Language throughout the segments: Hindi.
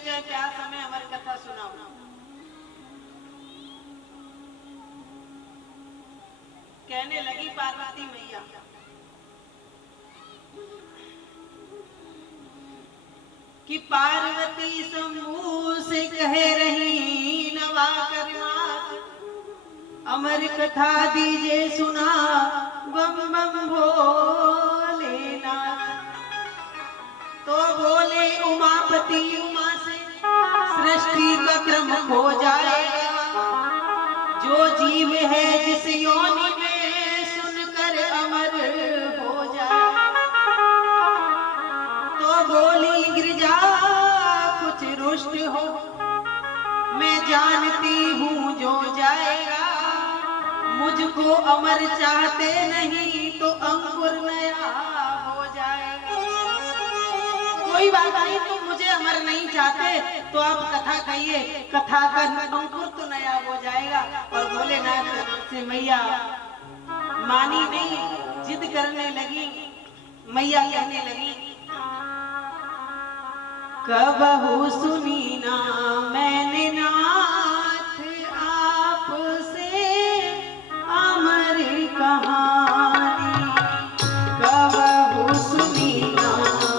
चाहे प्यास हमें अमर कथा सुनाओ। कहने लगी पार्वती मैया, कि पार्वती शंभू से कह रही नवा करनाथ, अमर कथा दीजे सुना बम बम भोलेनाथ। तो बोले उमापति उमा से सृष्टि का क्रम हो जाएगा, जो जीव है जिस योनि में सुनकर अमर हो जाए। तो बोली गिरिजा कुछ रुष्ट हो, मैं जानती हूँ जो जाएगा, मुझको अमर चाहते नहीं तो अंकुर नया हो जाएगा। कोई बात नहीं, तुम मुझे अमर नहीं चाहते तो आप कथा कहिए, कथा का अंकुर तो नया हो जाएगा। और भोलेनाथ से मैया मानी नहीं, जिद करने लगी। मैया कहने लगी, कबहू सुनी ना मैंने नाथ आपसे अमर कहानी, कबहू सुनी ना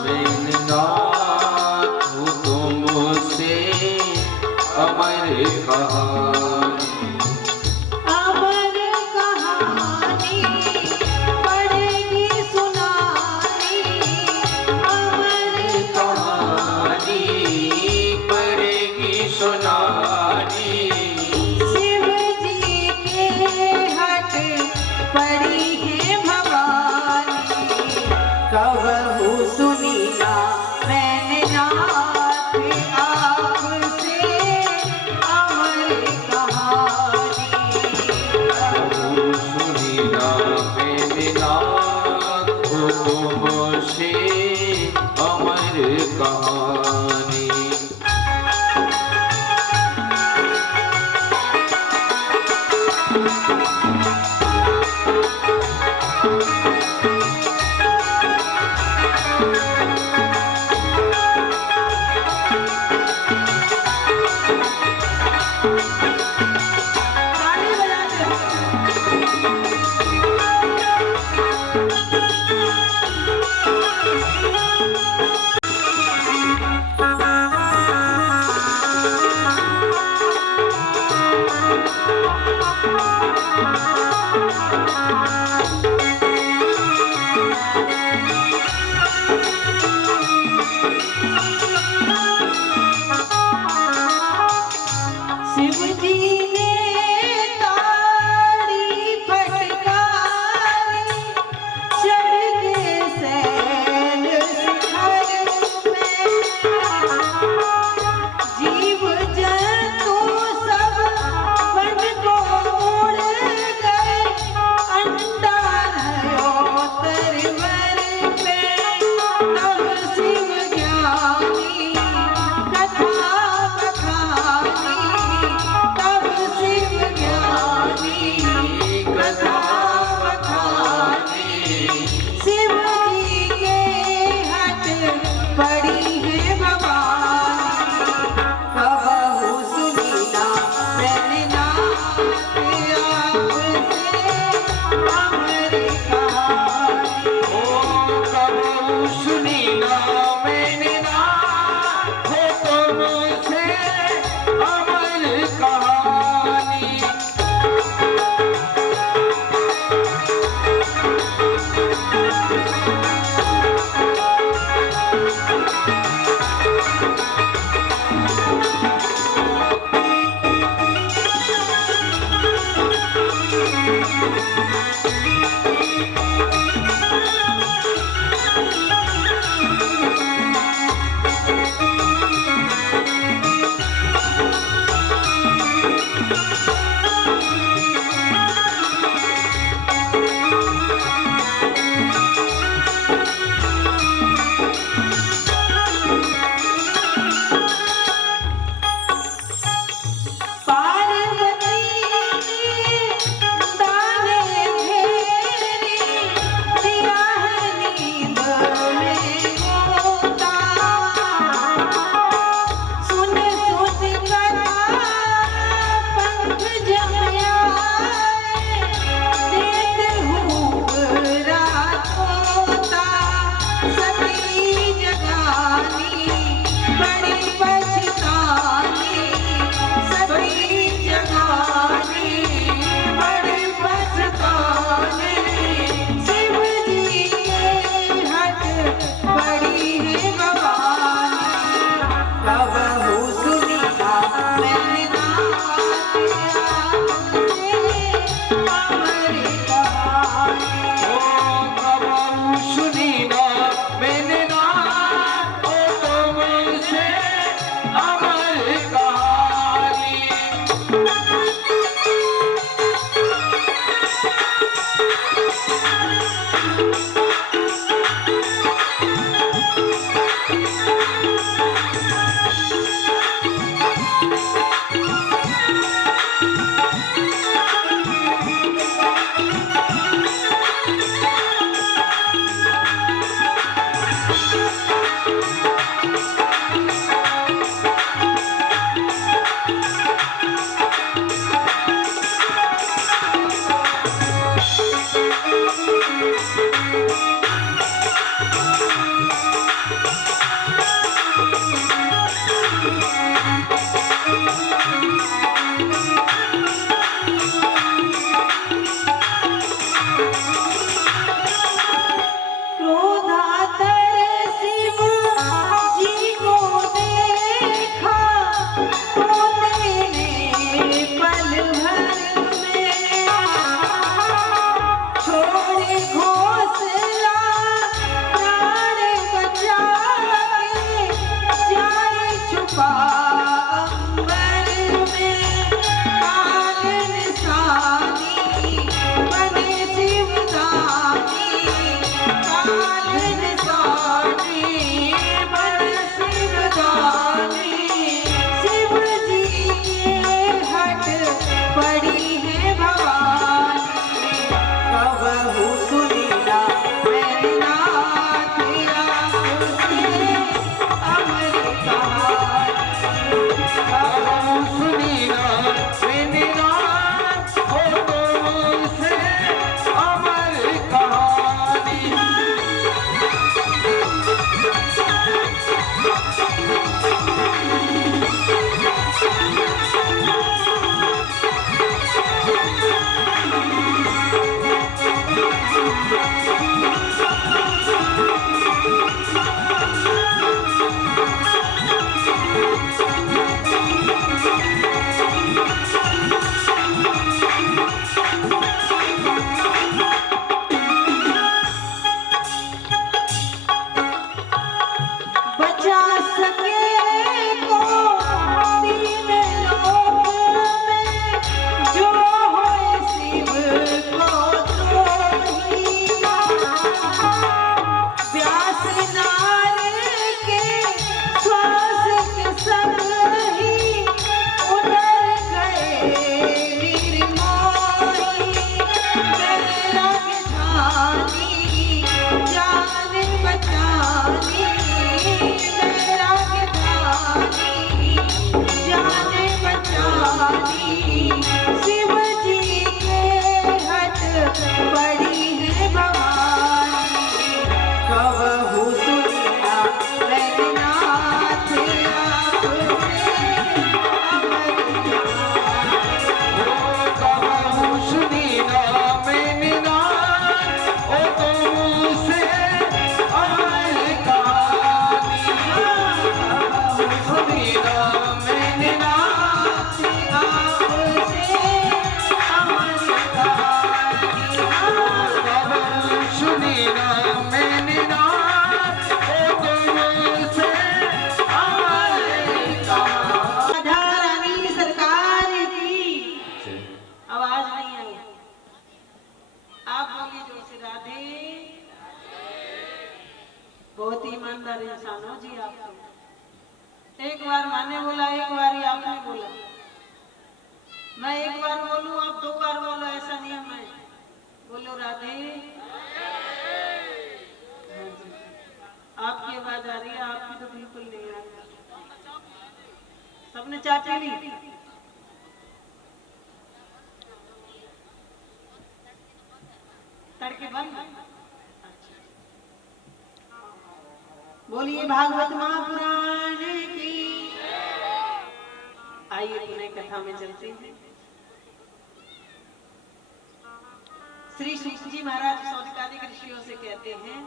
मैंने नाथ तुमसे अमर कहानी, अमर कहानी पड़ेगी सुनानी, अमर कहानी पड़ेगी सुनानी। शिव जी के हट पड़ी है भवानी, कबहू सुनी ना मैंने नाथ आपसे अमर कहानी। सुनी ना मैंने नाथ तुमसे अमर कहानी। ताली बजाते हो। बहुत ही ईमानदार इंसान हो जी आप तो। एक बार मैंने बोला, एक बार ही आपने बोला। मैं एक बार बोलूं, आप दो बार बोलो, ऐसा नियम है। बोलो राधे। हाँ जी, आपकी आवाज आ रही है, आपकी तो बिल्कुल नहीं आ रही। सबने चाटी ली? तड़के बंद। बोलिए भागवत महापुराण की। आइए पुनः कथा में चलते हैं। श्री शुक जी महाराज सौनकादिक ऋषियों से कहते हैं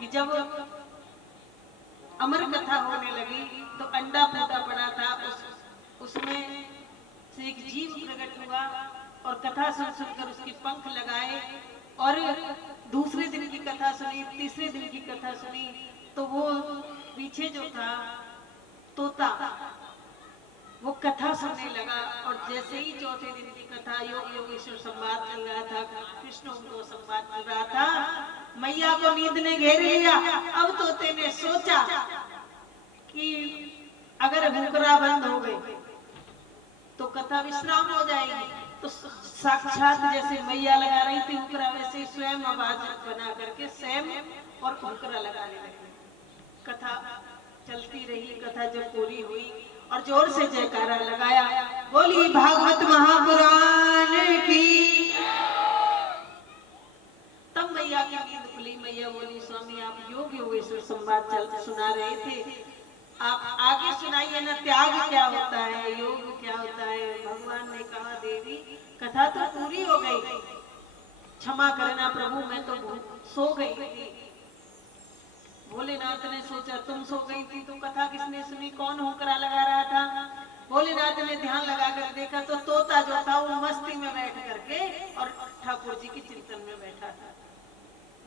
कि जब अमर कथा होने लगी तो अंडा फूटा पड़ा था, उसमें से एक जीव प्रकट हुआ और कथा सुन सुनकर उसके पंख लगाए और दूसरे दिन की कथा सुनी, तीसरे दिन की कथा सुनी तो वो पीछे जो था तोता, वो कथा सुनने लगा और जैसे ही चौथे दिन की कथा योग योगेश्वर संवाद चल रहा था, कृष्ण उनको संवाद चल रहा था, मैया को नींद ने घेर लिया। अब तोते ने सोचा कि अगर हुकरा बंद हो गई तो कथा विश्राम हो जाएगी। तो साक्षात जैसे मैया लगा रही थी हुकरा, वैसे स्वयं आवाज बना करके स्वयं और हुकरा लगाने लगी। कथा चलती रही। कथा जब पूरी हुई और जोर से जयकारा लगाया, बोली भागवत महापुराण की। तब मैया की नींद खुली। मैया बोली, स्वामी आप योग योगेश्वर संवाद चल सुना रहे थे, आप आगे सुनाइए ना, त्याग क्या होता है, योग क्या होता है। भगवान ने कहा, देवी कथा तो पूरी हो गई, क्षमा करना प्रभु, मैं तो सो गई थी। भोलेनाथ ने सोचा तुम सो गई थी तो कथा किसने सुनी, कौन हुकरा लगा रहा था। भोलेनाथ ने ध्यान लगाकर देखा तो तोता जो था वो मस्ती में बैठ करके और ठाकुर जी की चिंतन में बैठा था।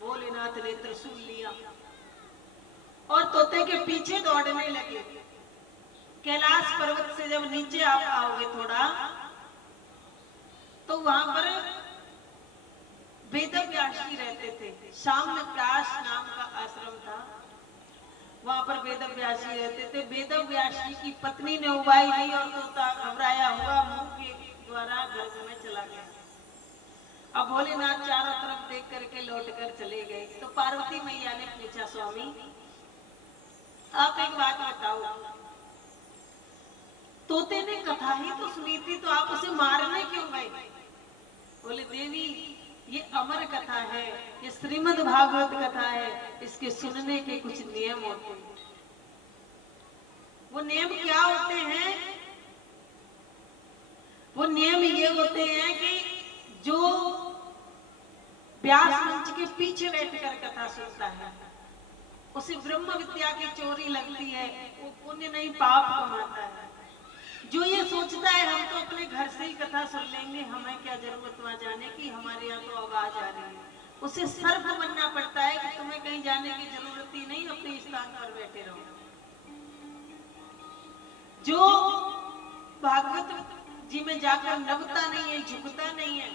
भोलेनाथ ने त्रिशूल लिया और तोते के पीछे दौड़ने लगे। कैलाश पर्वत से जब नीचे आप आओगे थोड़ा तो वहां पर वेदव्यास जी रहते थे। साम्यप्राश नाम का आश्रम था, वहां पर वेदव्यास जी रहते थे। वेदव्यास जी की पत्नी ने उबाई ली और तोता घबराया हुआ मुंह के द्वारा गर्भ में चला गया। अब भोलेनाथ चारों तरफ देख करके लौट कर चले गए। तो पार्वती मैया ने पूछा, स्वामी आप एक बात बताओ, तोते ने कथा ही तो सुनी थी तो आप उसे मारने क्यों गए। बोले, देवी ये अमर कथा है, ये श्रीमद् भागवत कथा है, इसके सुनने के कुछ नियम होते हैं। वो नियम क्या होते हैं? वो नियम ये होते हैं कि जो व्यास मंच के पीछे बैठकर कथा सुनता है उसे ब्रह्म विद्या की चोरी लगती है, वो पुण्य नहीं पाप कमाता है। जो ये सोचता है हम तो अपने घर से ही कथा सुन लेंगे, हमें क्या जरूरत वहां जाने की, हमारे यहाँ तो आवाज आ रही है, उसे सर्प बनना पड़ता है कि तुम्हें कहीं जाने की जरूरत ही नहीं, अपने स्थान पर बैठे रहो। जो भागवत जी में जाकर नभता नहीं है, झुकता नहीं है,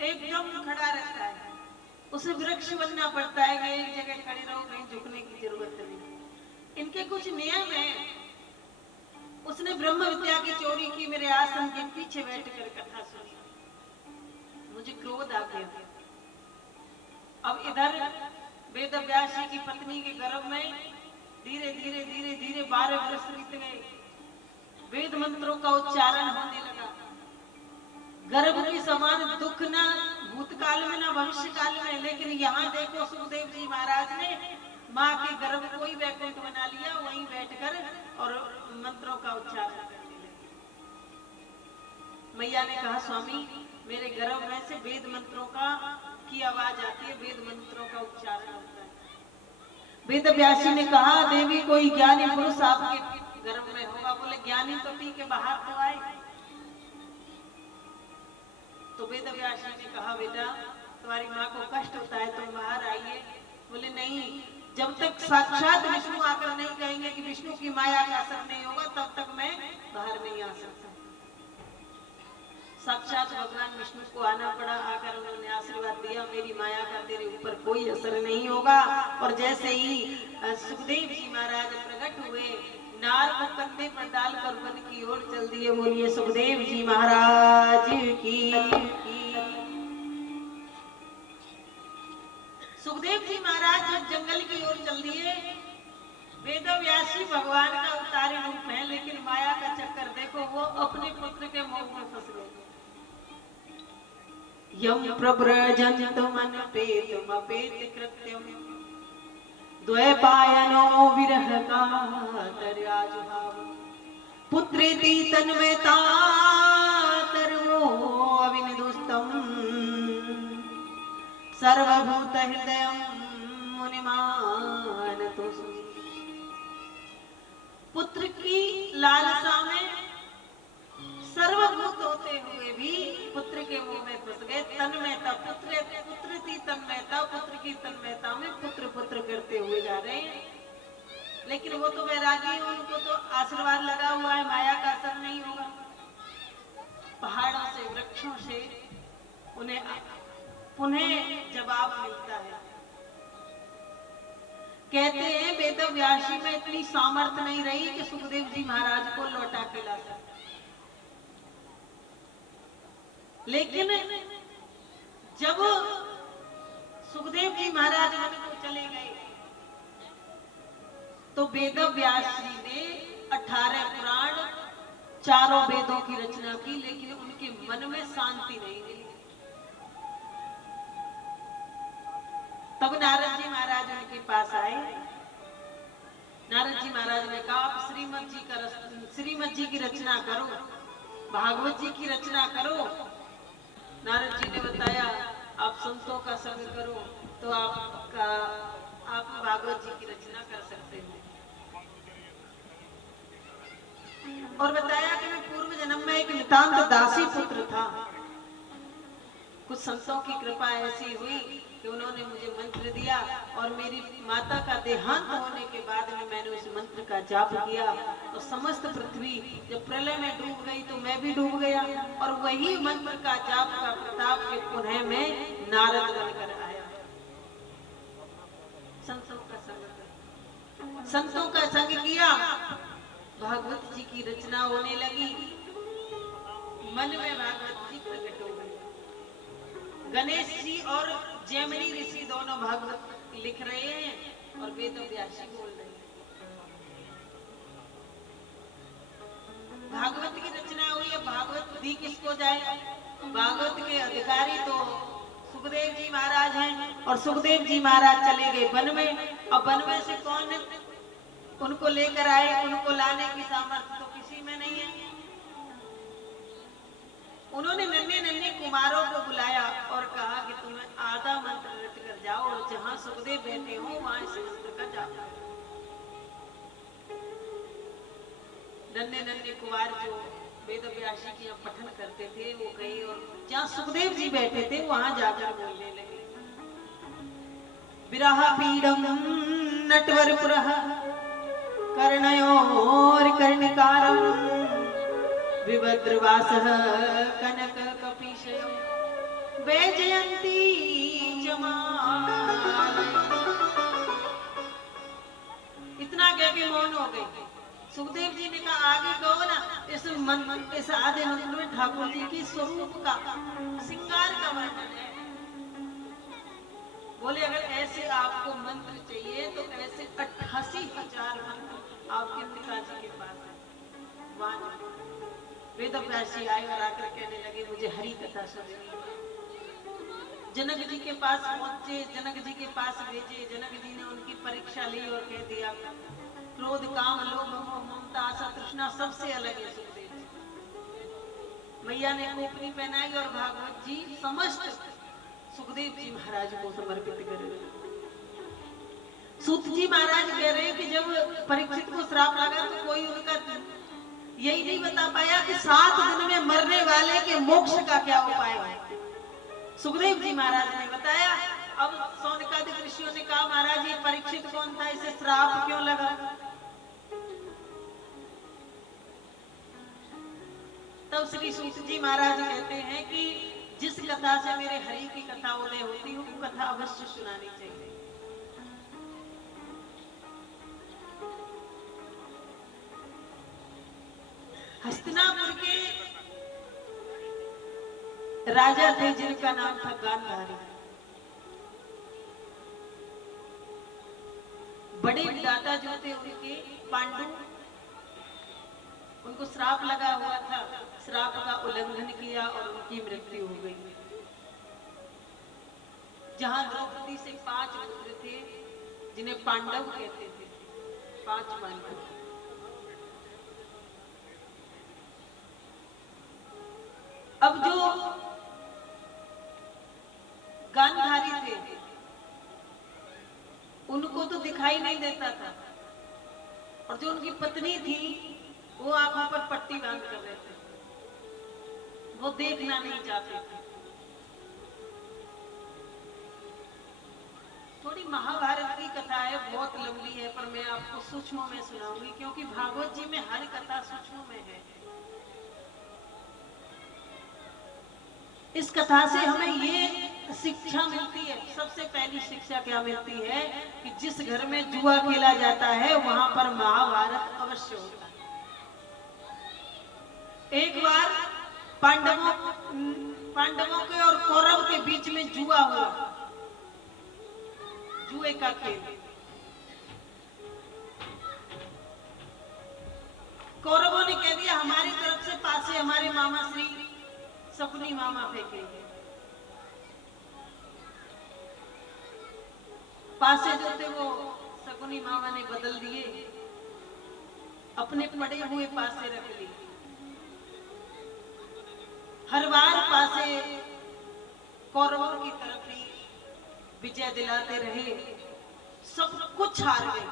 एकदम खड़ा रहता है, उसे वृक्ष बनना पड़ता है कि एक जगह खड़े रहो, कहीं झुकने की जरूरत नहीं। इनके कुछ नियम है। उसने ब्रह्म विद्या की चोरी की, मेरे आसन के पीछे बैठकर कथा सुनी, मुझे क्रोध आ गया। अब इधर वेदव्यास जी की पत्नी के गर्भ में धीरे धीरे धीरे धीरे 12 वर्ष बीत गए। वेद मंत्रों का उच्चारण होने लगा। गर्भ के समान दुख ना भूतकाल में ना भविष्य काल में, लेकिन यहाँ देखो सुखदेव जी महाराज ने माँ के गर्भ को ही वैकुंठ बना लिया, वहीं बैठकर और मंत्रों का उच्चारण करने लगे। मैया ने कहा, स्वामी मेरे गर्भ में से वेद मंत्रों की आवाज आती है, वेद मंत्रों का उच्चारण होता है। वेदव्यास जी ने कहा, देवी कोई ज्ञानी पुरुष आपके गर्भ में होगा। बोले, ज्ञानी तो पी के बाहर तो आए। तो वेदव्यास जी ने कहा, बेटा तुम्हारी माँ को कष्ट होता है, तुम बाहर आइए। बोले, नहीं, जब तक साक्षात विष्णु आकर नहीं कहेंगे कि विष्णु की माया का असर नहीं होगा तब तक मैं बाहर नहीं आ सकता। साक्षात भगवान विष्णु को आना पड़ा। आकर उन्होंने आशीर्वाद दिया, मेरी माया का तेरे ऊपर कोई असर नहीं होगा। और जैसे ही सुखदेव जी महाराज प्रकट हुए, नार को कंधे पर डालकर वन की ओर चल दिए। बोलिए सुखदेव जी महाराज की। सुखदेव जी महाराज जब जंगल की ओर चल दिए, वेदव्यास जी भगवान का अवतारी रूप है, लेकिन माया का चक्कर देखो, वो अपने पुत्र के मोह में फंस गए। यम प्रव्रजन्तम अनपेतम अपेत कृत्यम द्वैपायनो विरह कातराजुहाव पुत्रेति तन्मयता तरवो अविनिदुस्तम सर्वभूत हृदयम मुनिमानतोऽस्मि। पुत्र की लालसा में सर्वभूत होते हुए भी पुत्र के मुंह में फंस गए। तन्मयता, पुत्र की तन्मयता, पुत्र की तन्मयता में पुत्र पुत्र करते हुए जा रहे हैं, लेकिन वो तो वैरागी है, उनको तो आशीर्वाद लगा हुआ है, माया का असर नहीं होगा। पहाड़ों से, वृक्षों से उन्हें पुनः जवाब मिलता है। कहते हैं वेद व्यासी में इतनी सामर्थ्य नहीं रही कि सुखदेव जी महाराज को लौटा के ला सके, लेकिन जब सुखदेव जी महाराज वन को चले गए तो वेद व्यास जी ने 18 पुराण, चारों वेदों की रचना की, लेकिन उनके मन में शांति नहीं मिली। तब नारद जी महाराज उनके पास आए। नारद जी महाराज ने कहा आप श्रीमद जी की रचना करो, भागवत जी की रचना करो। नारद जी ने बताया आप संतों का संग करो तो आप भागवत जी की रचना कर सकते हो। और बताया कि मैं पूर्व जन्म में एक नितांत दासी पुत्र था। कुछ संतों की कृपा ऐसी हुई कि उन्होंने मुझे मंत्र दिया और मेरी माता का देहांत होने के बाद में मैंने उस मंत्र का जाप किया तो समस्त पृथ्वी जब प्रलय में डूब गई तो मैं भी डूब गया, और वही मंत्र का जाप का प्रताप के पुनः में नारद बनकर आया। संतों का संग किया, भागवत जी की रचना होने लगी, मन में भागवत जी प्रकट हो गए। गणेश जी और जैमिनी ऋषि दोनों भागवत लिख रहे हैं और वेद व्यासी बोल रहे हैं। भागवत की रचना हुई है, भागवत दी किसको जाए? भागवत के अधिकारी तो सुखदेव जी महाराज हैं, और सुखदेव जी महाराज चले गए वन में। अब वन में से कौन उनको लेकर आए? उनको लाने की सामर्थ्य तो किसी में नहीं है। उन्होंने नन्हे नन्हे कुमारों को बुलाया और कहा कि तुम्हें आधा मंत्र रट कर जाओ और जहां सुखदेव बैठे हो वहां इस मंत्र का जाप करो। नन्हे नन्हे कुमार जो वेद व्यासी की पठन करते थे वो गए और जहां सुखदेव जी बैठे थे वहां जाकर बोलने लगे। विरह पीडम नटवरपुरः कर्णयोर कर्णिकारम विभद्रवासः कनक कपीशयो वैजयंती जमालय। इतना कह के मौन हो गए। सुखदेव जी ने कहा आगे कहो ना, इस आधे मंत्र में ठाकुर जी की स्वरूप का श्रृंगार का वर्णन है। बोले अगर ऐसे आपको मंत्र चाहिए तो ऐसे 88,000 मंत्र आपके पिताजी के पास है। वेद व्यासी आए और आकर कहने लगे मुझे हरि कथा सुननी। जनक जी के पास पहुंचे, जनक जी के पास भेजे। जनक जी ने उनकी परीक्षा ली और कह दिया क्रोध काम लोभ मोह ममता आशा तृष्णा सबसे अलग है सुखदेव जी। मैया ने कोपरी पहनाई और भागवत जी समस्त सुखदेव जी महाराज को समर्पित कर रहे। सूत जी महाराज कह रहे हैं कि जब परीक्षित को श्राप लगा तो कोई उनका यही नहीं बता पाया कि 7 दिन में मरने वाले के मोक्ष का क्या उपाय है। सुखदेव जी महाराज ने बताया। अब सौनकादिक ऋषियों ने कहा महाराज ये परीक्षित कौन था, इसे श्राप क्यों लगा? तब श्री सूत जी महाराज कहते हैं कि जिस कथा से मेरे हरि की कथा उदय होती हो वो कथा अवश्य सुनानी चाहिए। हस्तिनापुर के राजा थे जिनका नाम था गांधारी। बड़े विधाता जो थे उनके पांडु, उनको श्राप लगा हुआ था। श्राप का उल्लंघन किया और उनकी मृत्यु हो गई। जहां द्रौपदी से 5 पुत्र थे जिन्हें पांडव कहते थे, 5 पांडव। अब जो गांधारी थे उनको तो दिखाई नहीं देता था, और जो उनकी पत्नी थी वो आंखों पर पट्टी बांध कर रहे थे, वो देखना नहीं चाहते थे। थोड़ी महाभारत की कथा है, बहुत लंबी है, पर मैं आपको सूक्ष्म में सुनाऊंगी क्योंकि भागवत जी में हर कथा सूक्ष्म में है। इस कथा से हमें ये शिक्षा मिलती है, सबसे पहली शिक्षा क्या मिलती है कि जिस घर में जुआ खेला जाता है वहां पर महाभारत अवश्य होता है। एक बार पांडवों के और कौरव के बीच में जुआ हुआ, जुए का खेल। कौरवों ने कह दिया हमारी तरफ से पासे हमारे मामा श्री शकुनी मामा फेंकेंगे। पासे जो थे वो शकुनी मामा ने बदल दिए, अपने पड़े हुए पासे रख लिए। हर बार पासे कौरवों की तरफ ही विजय दिलाते रहे, सब कुछ हार गए।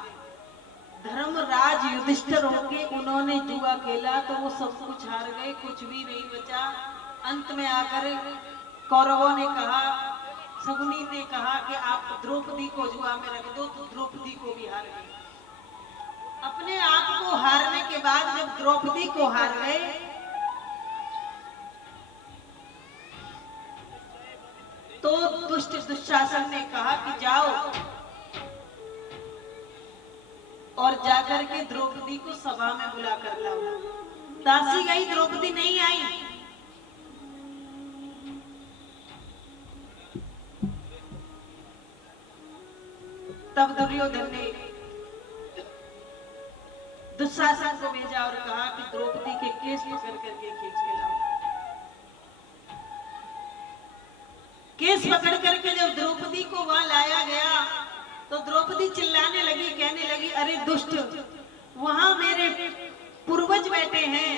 धर्मराज युधिष्ठिर होके उन्होंने जुआ खेला तो वो सब कुछ हार गए, कुछ भी नहीं बचा। अंत में आकर कौरवों ने कहा, शकुनी ने कहा कि आप द्रौपदी को जुआ में रख दो, तो द्रौपदी को भी हार गए। अपने आप को हारने के बाद जब द्रौपदी को हार गए तो दुष्ट दुशासन ने कहा कि जाओ और जाकर के द्रौपदी को सभा में बुला कर लाओ। दासी गई, द्रौपदी नहीं आई। तब दुर्योधन ने दुशासन को भेजा और कहा कि द्रौपदी के केस पकड़ करके खींच के लाओ। केस पकड़ करके जब द्रौपदी को वहां लाया गया तो द्रौपदी चिल्लाने लगी, कहने लगी, अरे दुष्ट, वहां मेरे पूर्वज बैठे हैं,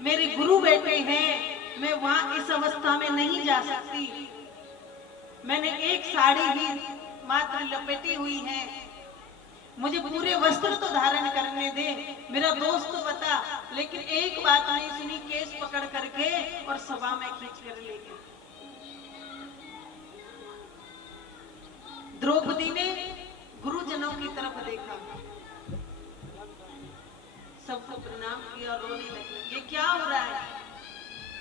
मेरे गुरु बैठे हैं, मैं वहां इस अवस्था में नहीं जा सकती। मैंने एक साड़ी ही मात्र लपेटी हुई है, मुझे पूरे वस्त्र तो धारण करने दे, मेरा दोस्त तो बता। लेकिन एक बात नहीं सुनी, केस पकड़ करके और सभा में खींच कर ले गए। द्रौपदी ने गुरुजनों की तरफ देखा, सबको प्रणाम किया, रोने लगी। ये क्या हो रहा है,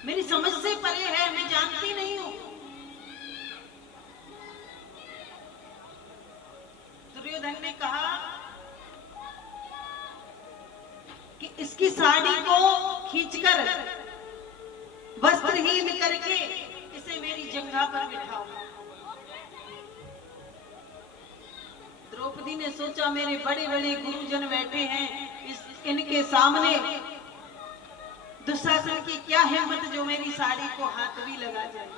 मेरी समझ से परे है, मैं जानती नहीं हूं। दुर्योधन ने कहा कि इसकी साड़ी को खींचकर वस्त्रहीन करके इसे मेरी जंघा पर बिठाओ। द्रौपदी ने सोचा मेरे बड़े बड़े गुरुजन बैठे हैं, इनके सामने दुशासन की क्या हिम्मत जो मेरी साड़ी को हाथ भी लगा जाए।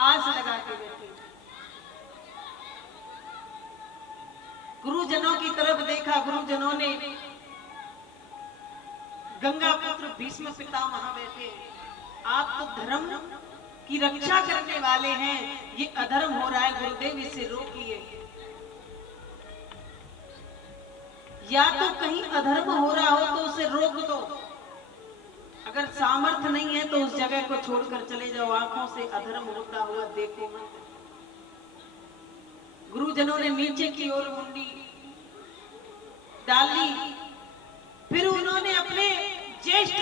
आस लगा के बैठे। गुरुजनों की तरफ देखा, गुरुजनों ने गंगा पुत्र भीष्म पितामह बैठे। आप तो धर्म की रक्षा करने वाले हैं, ये अधर्म हो रहा है, गुरुदेव इसे रोकिए। या तो कहीं अधर्म हो रहा हो तो उसे रोक दो, अगर सामर्थ्य नहीं है तो उस जगह को छोड़कर चले जाओ, आंखों से अधर्म होता हुआ देखो मत। गुरुजनों ने नीचे की ओर मुंडी डाली, फिर उन्होंने अपने ज्येष्ठ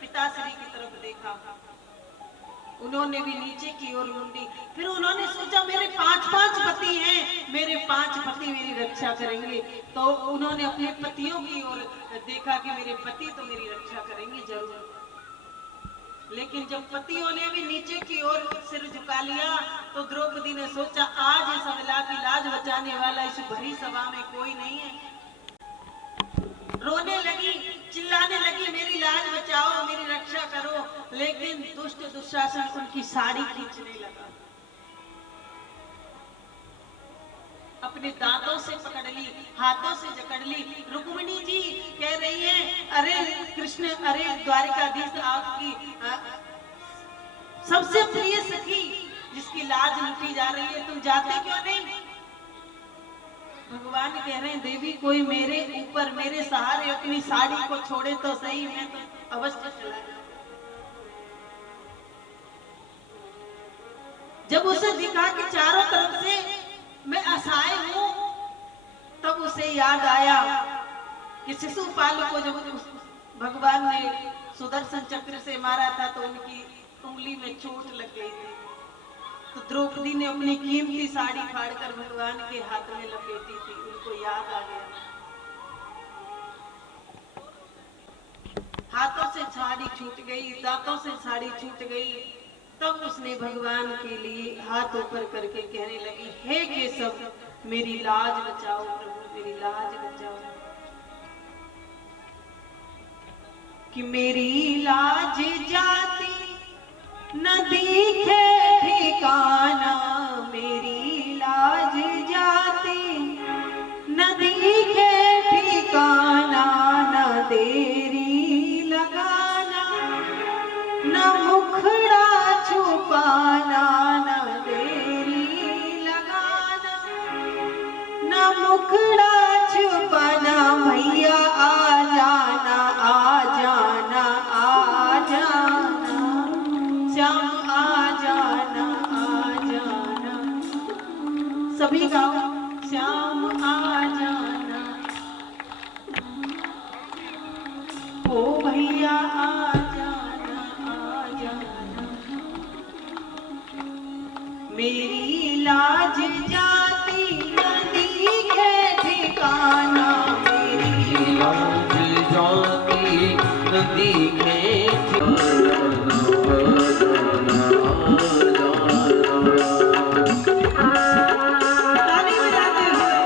पिताश्री की तरफ देखा, उन्होंने भी नीचे की ओर मुंडी। फिर उन्होंने सोचा मेरे 5 पति हैं, मेरे 5 पति मेरी रक्षा करेंगे। तो उन्होंने अपने पतियों की ओर देखा कि मेरे पति तो मेरी रक्षा करेंगे जरूर। लेकिन जब पतियों ने भी नीचे की ओर सिर झुका लिया तो द्रौपदी ने सोचा आज इस अबला की लाज बचाने वाला इस भरी सभा में कोई नहीं है। रोने लगी, चिल्लाने लगी, मेरी लाज बचाओ, मेरी रक्षा करो। लेकिन दुष्ट दुशासन उनकी साड़ी खींचने लगा, अपने दांतों से पकड़ ली, हाथों से जकड़ ली। रुक्मिणी जी कह रही है, अरे कृष्ण, अरे द्वारिकाधीश, आपकी सबसे प्रिय सखी जिसकी लाज लुटी जा रही है, तुम जाते क्यों नहीं? भगवान कह रहे हैं, देवी कोई मेरे ऊपर, मेरे सहारे अपनी साड़ी को छोड़े तो सही, मैं तो अवश्य चला जाऊं। जब उसे दिखा कि चारों तरफ से मैं असहाय हूँ। तब उसे याद आया कि शिशुपाल को जब भगवान ने सुदर्शन चक्र से मारा था तो उनकी उंगली में चोट लग गई थी। तो द्रौपदी ने अपनी कीमती साड़ी फाड़कर भगवान के हाथ में लपेटी थी। उनको याद आ गया, हाथों से साड़ी छूट गई, दांतों से साड़ी छूट गई। तब उसने भगवान के लिए हाथ ऊपर करके कहने लगी, हे केशव मेरी लाज बचाओ प्रभु, मेरी लाज बचाओ। कि मेरी लाज जाती न दिखे ठिकाना, मेरी लाज जाती न दिखे ठिकाना, न देरी लगाना न मुखड़ा छुपाना, न देरी लगाना न मुखड़ा छुपाना। भैया आ जाना, आ जाना, आ जाना, श्याम आ जाना, आ जाना। सभी गाओ, श्याम आ जाना, ओ भैया आ जाना, आ जाना। मेरी लाज जाती न दिखे ठिकाना, मेरी लाज जाती न दिखे ताली बजाते हुए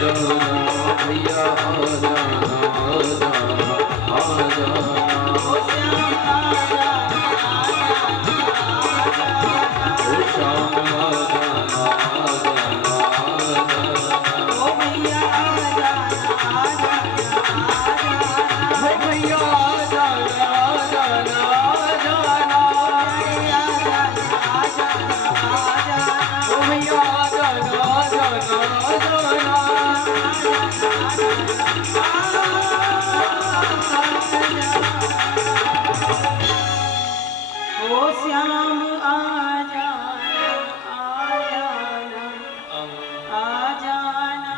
जाना भैया आ जाना आ जाना आ जाना ओ श्याम आ जाना ओ श्याम आ जाना आ जाना आ जाना ओ भैया आ जाना आ जाना हो भैया आ जाना आ जाना आ जाना हो भैया आ जाना आ जाना आ जाना ओ श्याम आ जाना आ जाना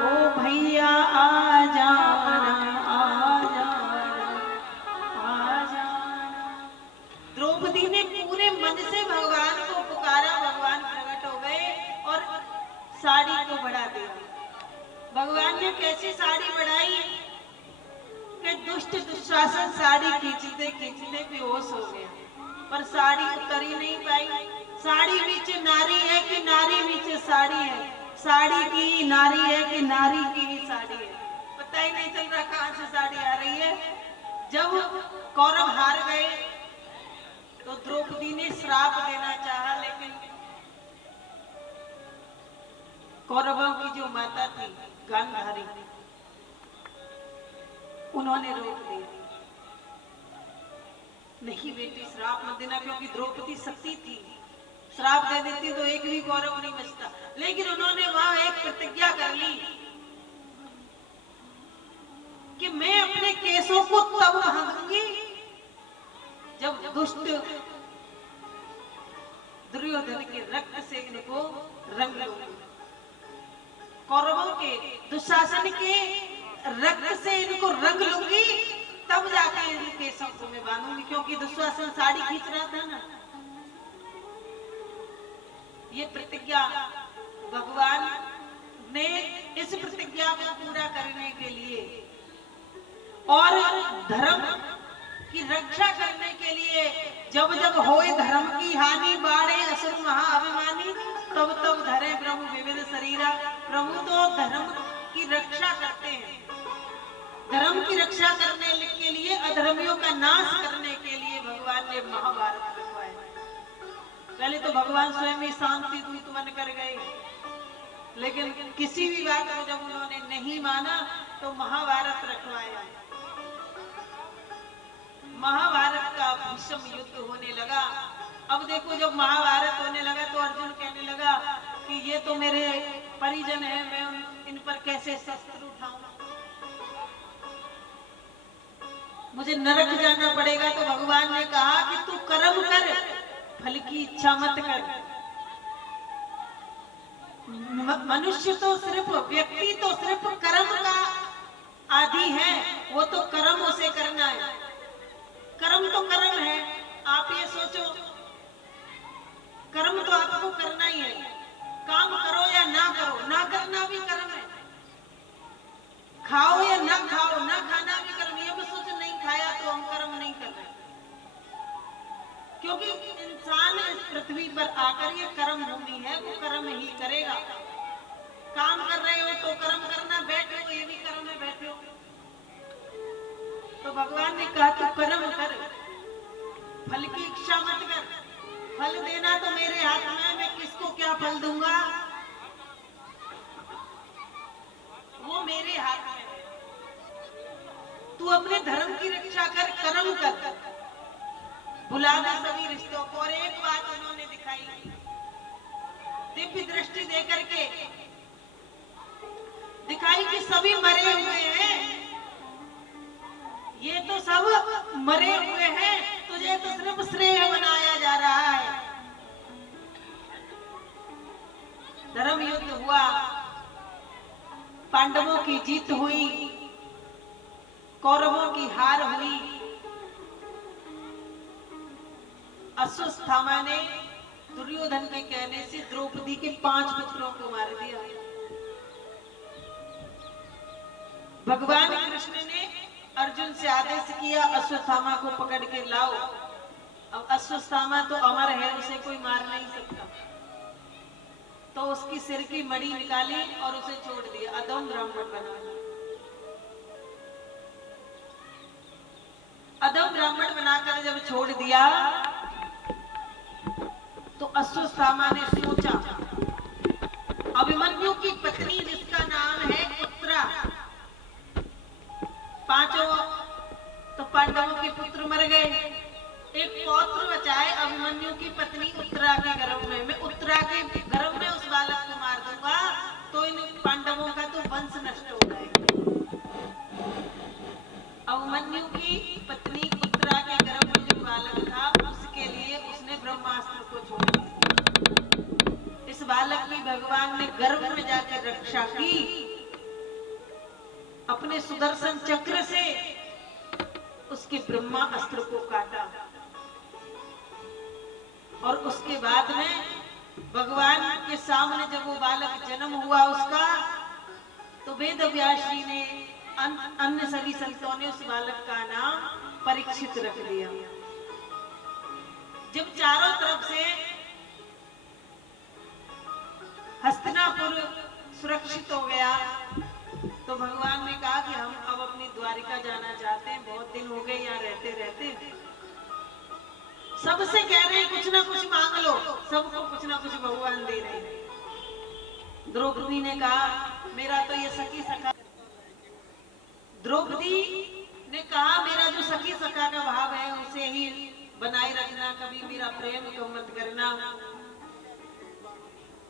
ओ भैया आ जाना आ जाना। द्रौपदी ने पूरे मन से भगवान को पुकारा, भगवान प्रकट हो गए और साड़ी को बढ़ा दिया। भगवान ने कैसी साड़ी बढ़ाई कि दुष्ट दुशासन साड़ी खींचते खींचते बेहोश हो गया, पर साड़ी उतर ही नहीं पाई। साड़ी बीच नारी है कि नारी बीच साड़ी है, साड़ी की नारी है कि नारी की ही साड़ी है, पता ही नहीं चल रहा कहां से साड़ी आ रही है। जब कौरव हार गए तो द्रौपदी ने श्राप देना चाहा, लेकिन कौरवों की जो माता थी गांधारी, उन्होंने रोक दिया, नहीं बेटी श्राप मत देना, क्योंकि द्रौपदी सती थी, श्राप दे देती तो एक भी कौरव नहीं बचता। लेकिन उन्होंने वहां एक प्रतिज्ञा कर ली कि मैं अपने केसों को तब भांगूंगी जब दुष्ट दुर्योधन के रक्त से इनको रंग लूंगी, कौरवों के दुशासन के रक्त से इनको रंग लूंगी, तब जाके इनके केसों को मैं बांधूंगी, क्योंकि दुशासन साड़ी खींच रहा था ना। ये प्रतिज्ञा भगवान ने इस प्रतिज्ञा को पूरा करने के लिए और धर्म की रक्षा करने के लिए, जब जब होए धर्म की हानि, बाढ़े असुर महाअभिमानी, तब तब धरे प्रभु विविध शरीरा। प्रभु तो धर्म की रक्षा करते हैं, धर्म की रक्षा करने के लिए, अधर्मियों का नाश करने के लिए भगवान ने महाभारत रखवाया। पहले तो भगवान स्वयं ही शांति दूत बनकर गए, लेकिन किसी भी बात को जब उन्होंने नहीं माना तो महाभारत रखवाया। महाभारत का भीषम युद्ध होने लगा। अब देखो, जब महाभारत होने लगा तो अर्जुन कहने लगा कि ये तो मेरे परिजन है, मैं इन पर कैसे शस्त्र उठाऊं, मुझे नरक जाना पड़ेगा। तो भगवान ने कहा कि तू कर्म कर, फल की इच्छा मत कर। मनुष्य तो सिर्फ, व्यक्ति तो सिर्फ कर्म का आदि है, वो तो कर्म उसे करना है, कर्म तो कर्म है। आप ये सोचो, कर्म तो आपको करना ही है, काम करो या ना करो, ना करना भी कर्म है, खाओ या ना खाओ, ना खाना भी कर्म। ये भी सोचो नहीं खाया तो हम कर्म नहीं कर रहे, क्योंकि इंसान इस पृथ्वी पर आकर, ये कर्म भूमि है, वो कर्म ही करेगा। काम कर रहे हो तो कर्म करना, बैठे हो ये भी कर्म है, बैठे हो। तो भगवान ने कहा तू कर्म कर, फल की इच्छा मत कर, फल देना तो मेरे हाथ में है, मैं किसको क्या फल दूंगा वो मेरे हाथ में है। तू अपने धर्म की रक्षा कर, कर्म कर, भुला दे सभी रिश्तों को। और एक बात उन्होंने दिखाई, दिव्य दृष्टि देकर के दिखाई कि सभी मरे हुए हैं, ये तो सब मरे हुए हैं, तुझे तो सिर्फ श्रेय बनाया जा रहा है। धर्म युद्ध हुआ, पांडवों की जीत हुई, कौरवों की हार हुई। अश्वत्थामा ने दुर्योधन के कहने से द्रौपदी के 5 पुत्रों को मार दिया। भगवान कृष्ण ने अर्जुन से आदेश किया अश्वत्थामा को पकड़ के लाओ। अब अश्वत्थामा तो अमर है, उसे कोई मार नहीं सकता। तो उसकी सिर की मड़ी निकाली और उसे छोड़ दिया, अधम ब्राह्मण बना। अधम ब्राह्मण बनाकर जब छोड़ दिया तो अश्वत्थामा ने सोचा, अभिमन्यु की पत्नी जिसका नाम है उत्तरा, पांचों तो पांडवों के पुत्र मर गए, एक पौत्र बचाए अभिमन्यु की पत्नी उत्तरा के गर्भ में। मैं उत्तरा के गर्भ में उस बालक को मार दूंगा तो इन पांडवों का तो वंश नष्ट हो जाएगा। अभिमन्यु की पत्नी उत्तरा के गर्भ में जो बालक था उसके लिए उसने ब्रह्मास्त्र को छोड़ दिया। इस बालक की भगवान ने गर्भ में जाकर रक्षा की, अपने सुदर्शन चक्र से उसके ब्रह्मा अस्त्र को काटा। और उसके बाद में भगवान के सामने जब वो बालक जन्म हुआ उसका, तो वेद व्यास जी ने अन्य सभी संतों ने उस बालक का नाम परीक्षित रख दिया। जब चारों तरफ से हस्तिनापुर सुरक्षित हो गया तो भगवान ने कहा कि हम अब अपनी द्वारिका जाना चाहते हैं, बहुत दिन हो गए यहाँ रहते रहते। सबसे कह रहे हैं कुछ ना कुछ मांग लो, सबको कुछ ना कुछ भगवान दे रहे हैं। द्रौपदी ने कहा मेरा तो ये सखी सखा, द्रौपदी ने कहा मेरा जो सखी सखा का भाव है उसे ही बनाए रखना, कभी मेरा प्रेम कम मत करना।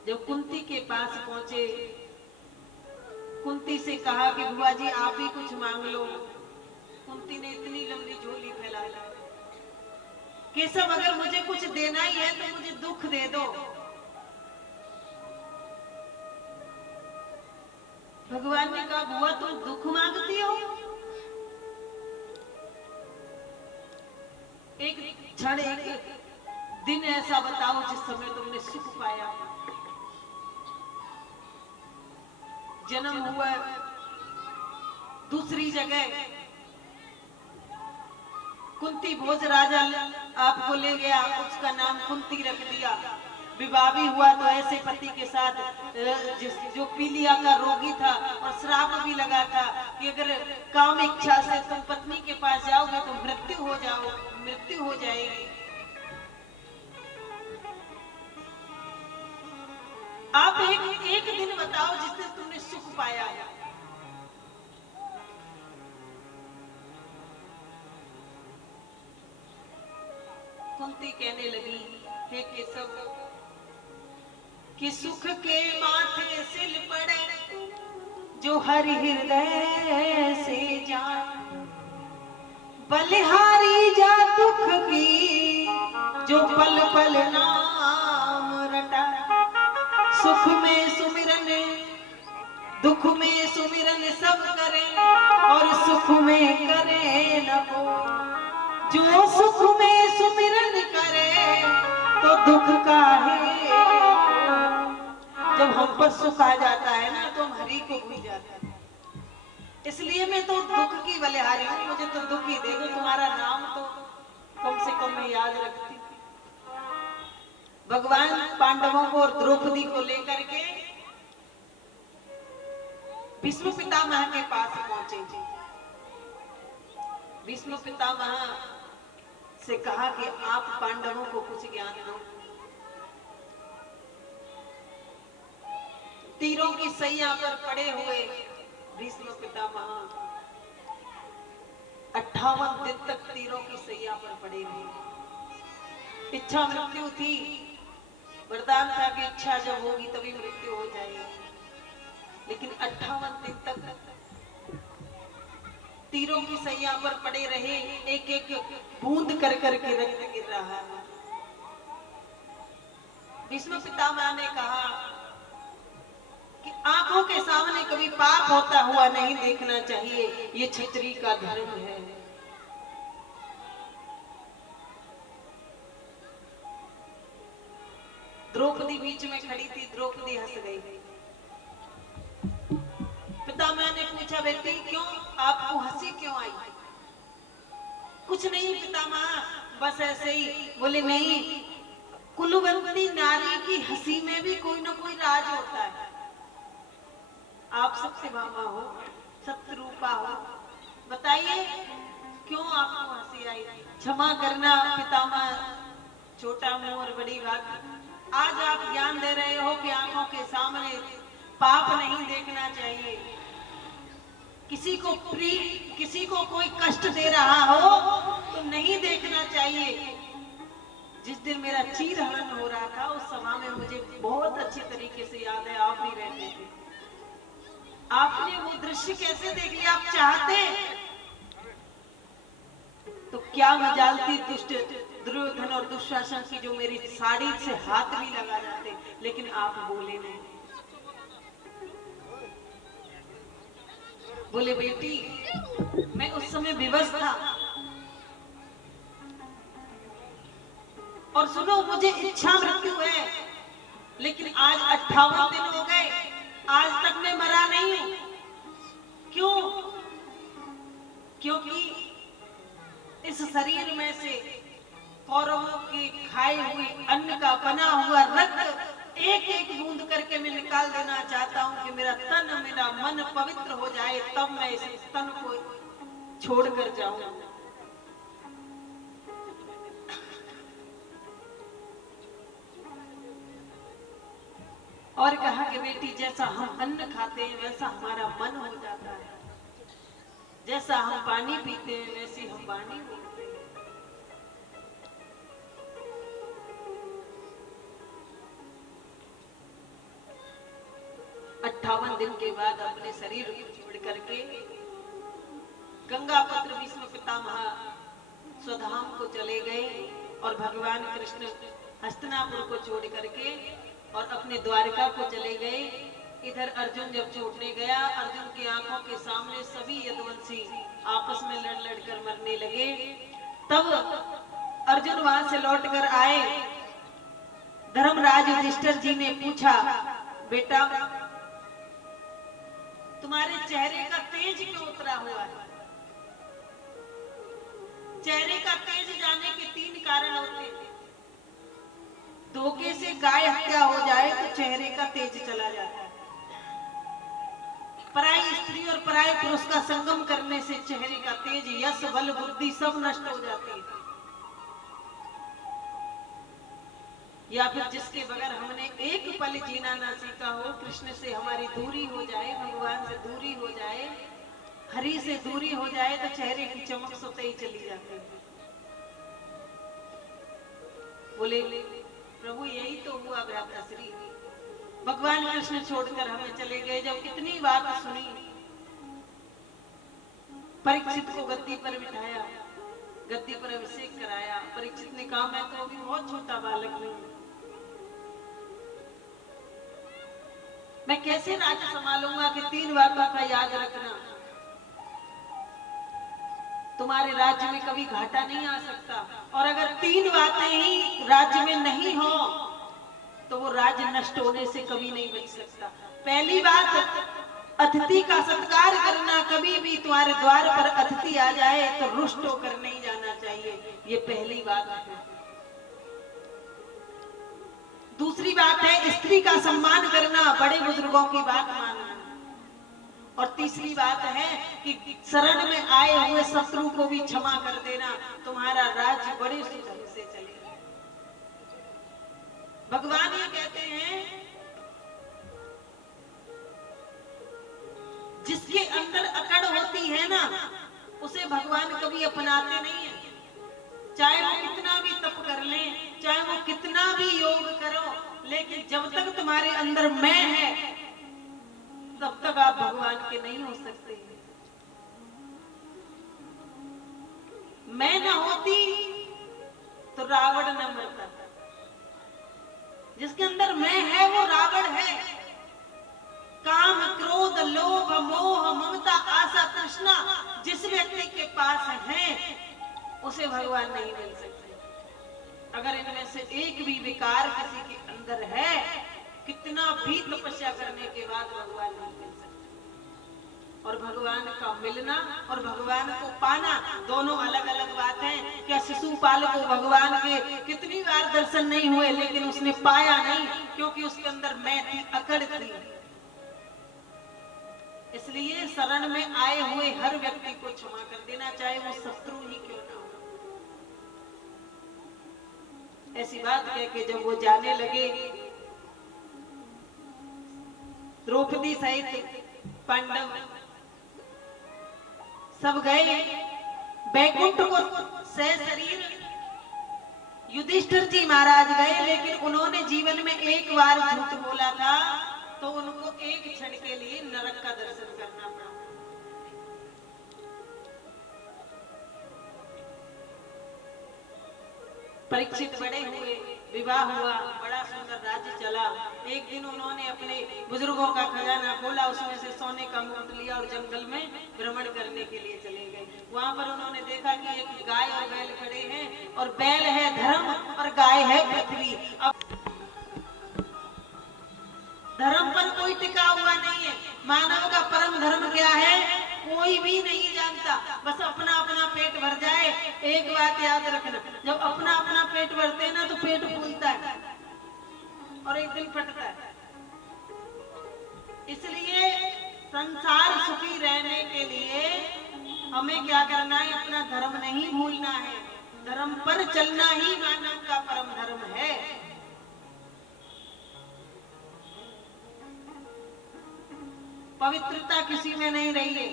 जब कुंती के पास पहुंचे, कुंती से कहा कि बुआ जी आप ही कुछ मांग लो। कुंती ने इतनी लंबी झोली फैला ली, केशव अगर मुझे कुछ देना ही है तो मुझे दुख दे दो। भगवान ने कहा बुआ तुम दुख मांगती हो? एक क्षण एक दिन ऐसा बताओ जिस समय तुमने सुख पाया। जन्म हुआ दूसरी जगह, कुंती भोज राजा आपको ले गया, उसका नाम कुंती रख दिया। विवाह भी हुआ तो ऐसे पति के साथ जो पीलिया का रोगी था और श्राप भी लगा था कि अगर काम इच्छा से तुम पत्नी के पास जाओगे तो मृत्यु हो जाएगी। आप एक दिन बताओ जिससे तुमने सुख पाया है। कुंती कहने लगी हे केशव कि सुख के माथे सिल पड़े जो हरि हृदय से जान, बलिहारी जा दुख की जो पल पल नाम रटा। सुख में सुमिरन दुख में सुमिरन सब करें और सुख में करे न को। जो सुख में सुमिरन करे तो दुख का है। जब हम पर सुख आ जाता है ना तो हम हरि को भूल जाते हैं। इसलिए मैं तो दुख की बलिहारी हूँ, मुझे तो दुख ही देगा, तुम्हारा नाम तो कम से कम मैं याद रखती। भगवान पांडवों को और द्रौपदी को लेकर के भीष्म पितामह के पास पहुंचे। भीष्म पितामह से कहा कि आप पांडवों को कुछ ज्ञान दो। तीरों की सैया पर पड़े हुए भीष्म पितामह 58 दिन तक तीरों की सैया पर पड़े हुए। इच्छा मृत्यु थी, वरदान था कि इच्छा जब होगी तभी मृत्यु हो जाएगी, लेकिन 58 दिन तक तीरों की सैया पर पड़े रहे। एक एक बूंद कर करके रक्त गिर रहा है। भीष्म पितामह ने कहा कि आंखों के सामने कभी पाप होता हुआ नहीं देखना चाहिए, ये क्षत्रिय का धर्म है। द्रौपदी बीच में खड़ी थी, द्रौपदी हंस गई। पितामह ने पूछा बेटी क्यों, आपको हंसी क्यों आई? कुछ नहीं पितामह, बस ऐसे ही। बोले नहीं, कुलवंती नारी की हंसी में भी कोई ना कोई राज होता है। आप सबसे भामा हो, सतरूपा हो, बताइए क्यों आपको हंसी आई? क्षमा करना पितामह, छोटा मुंह और बड़ी बात। आज आप ज्ञान दे रहे हो कि आंखों के सामने पाप नहीं देखना चाहिए। किसी को कोई कष्ट दे रहा हो तो नहीं देखना चाहिए। जिस दिन मेरा चीर हरण हो रहा था उस सभा में मुझे बहुत अच्छी तरीके से याद है, आप भी रहते थे। आपने वो दृश्य कैसे देख लिया? आप चाहते तो क्या मजाल थी दुष्ट दुर्योधन और दुशासन की, जो मेरी साड़ी से हाथ भी लगा जाते, लेकिन आप बोले नहीं। बोले बेटी मैं उस समय विवश था, और सुनो मुझे इच्छा मृत्यु है, लेकिन आज 58 दिन हो गए, आज तक मैं मरा नहीं हूं। क्यों? क्योंकि इस शरीर में से कौरवों के खाए हुए अन्न का बना हुआ रक्त एक एक बूंद करके मैं निकाल देना चाहता हूं कि मेरा तन मेरा मन पवित्र हो जाए, तब मैं इस तन को छोड़कर जाऊं। और कहा कि बेटी जैसा हम अन्न खाते हैं वैसा हमारा मन हो जाता है, जैसा हम पानी पीते हैं वैसी हम वाणी बोलते हैं। 58 दिन के बाद अपने शरीर को छोड़ करके गंगा पुत्र भीष्म पितामह स्वधाम को चले गए और भगवान कृष्ण हस्तिनापुर को छोड़ करके और अपने द्वारका को चले गए। इधर अर्जुन जब छूटने गया, अर्जुन की आंखों के सामने सभी यदुवंशी आपस में लड़ लड़कर मरने लगे। तब अर्जुन वहां से लौटकर आए। धर्मराज युधिष्ठिर जी ने पूछा, बेटा तुम्हारे चेहरे का तेज क्यों उतरा हुआ है? चेहरे का तेज जाने के 3 कारण होते हैं। धोखे से गाय हत्या हो जाए तो चेहरे का तेज चला जाता है। पराई स्त्री और पराई पुरुष का संगम करने से चेहरे का तेज, यश, बल, बुद्धि सब नष्ट हो जाती है। या फिर जिसके बगैर हमने एक पल जीना ना सीखा हो, कृष्ण से हमारी दूरी हो जाए, भगवान से दूरी हो जाए, हरि से दूरी हो जाए तो चेहरे की चमक सोते ही चली जाती है। बोले प्रभु यही तो हुआ भ्राताश्री, भगवान कृष्ण छोड़कर हमें चले गए। जब इतनी बात सुनी, परीक्षित को गद्दी पर बिठाया, गद्दी पर अभिषेक कराया। परीक्षित ने कहा मैं तो अभी बहुत छोटा बालक हूं, मैं कैसे राज्य संभालूंगा कि 3 बातों का याद रखना। तुम्हारे राज्य में कभी घाटा नहीं आ सकता, और अगर 3 बातें ही राज्य में नहीं हो तो वो राज्य नष्ट होने से कभी नहीं बच सकता। पहली बात, अतिथि का सत्कार करना। कभी भी तुम्हारे द्वार पर अतिथि आ जाए तो रुष्ट होकर नहीं जाना चाहिए, ये पहली बात है। दूसरी बात है स्त्री का सम्मान करना, बड़े बुजुर्गों की बात मानना। और तीसरी बात है कि शरण में आए हुए शत्रु को भी क्षमा कर देना। तुम्हारा राज्य बड़े सुख से चलेगा। भगवान ये कहते हैं जिसके अंदर अकड़ होती है ना, उसे भगवान कभी अपनाते नहीं है। चाहे वो कितना भी तप कर ले, चाहे वो कितना भी योग करो, लेकिन जब तक तुम्हारे अंदर मैं है तब तक आप भगवान के नहीं हो सकते। मैं न होती तो रावण न मरता। जिसके अंदर मैं है वो रावण है। काम, क्रोध, लोभ, मोह, ममता, आशा, तृष्णा जिस व्यक्ति के पास है उसे भगवान नहीं मिल सकते। अगर इनमें से एक भी विकार किसी के अंदर है, कितना भी तपस्या करने के बाद भगवान नहीं मिल सकते। और भगवान का मिलना और भगवान को पाना दोनों अलग अलग बात है। क्या शिशुपाल को भगवान के कितनी बार दर्शन नहीं हुए, लेकिन उसने पाया नहीं, क्योंकि उसके अंदर मैं थी, अकड़ थी। इसलिए शरण में आए हुए हर व्यक्ति को क्षमा कर देना, चाहे वो शत्रु ही क्यों ना हो। ऐसी बात कह के जब वो जाने लगे, द्रौपदी सहित पांडव सब गए बैकुंठ को सशरीर। युधिष्ठिर जी महाराज गए, लेकिन उन्होंने जीवन में एक बार झूठ बोला था, तो उनको एक क्षण के लिए नरक का दर्शन करना पड़ा। परीक्षित बड़े हुए, विवाह हुआ, बड़ा सुंदर राज्य चला। एक दिन उन्होंने अपने बुजुर्गों का खजाना खोला, उसमें से सोने का मुकुट लिया और जंगल में भ्रमण करने के लिए चले गए। वहां पर उन्होंने देखा कि एक गाय और बैल खड़े हैं, और बैल है धर्म और गाय है पृथ्वी। अब धर्म पर कोई टिका हुआ नहीं है। मानव का परम धर्म क्या है, कोई भी नहीं जानता। बस अपना अपना पेट भर जाए। एक बात याद रखना, जब अपना अपना पेट भरते हैं ना, तो पेट फूलता है और एक दिन फटता है। इसलिए संसार सुखी रहने के लिए हमें क्या करना है, अपना धर्म नहीं भूलना है। धर्म पर चलना ही मानव का परम धर्म है। पवित्रता किसी में नहीं रही है।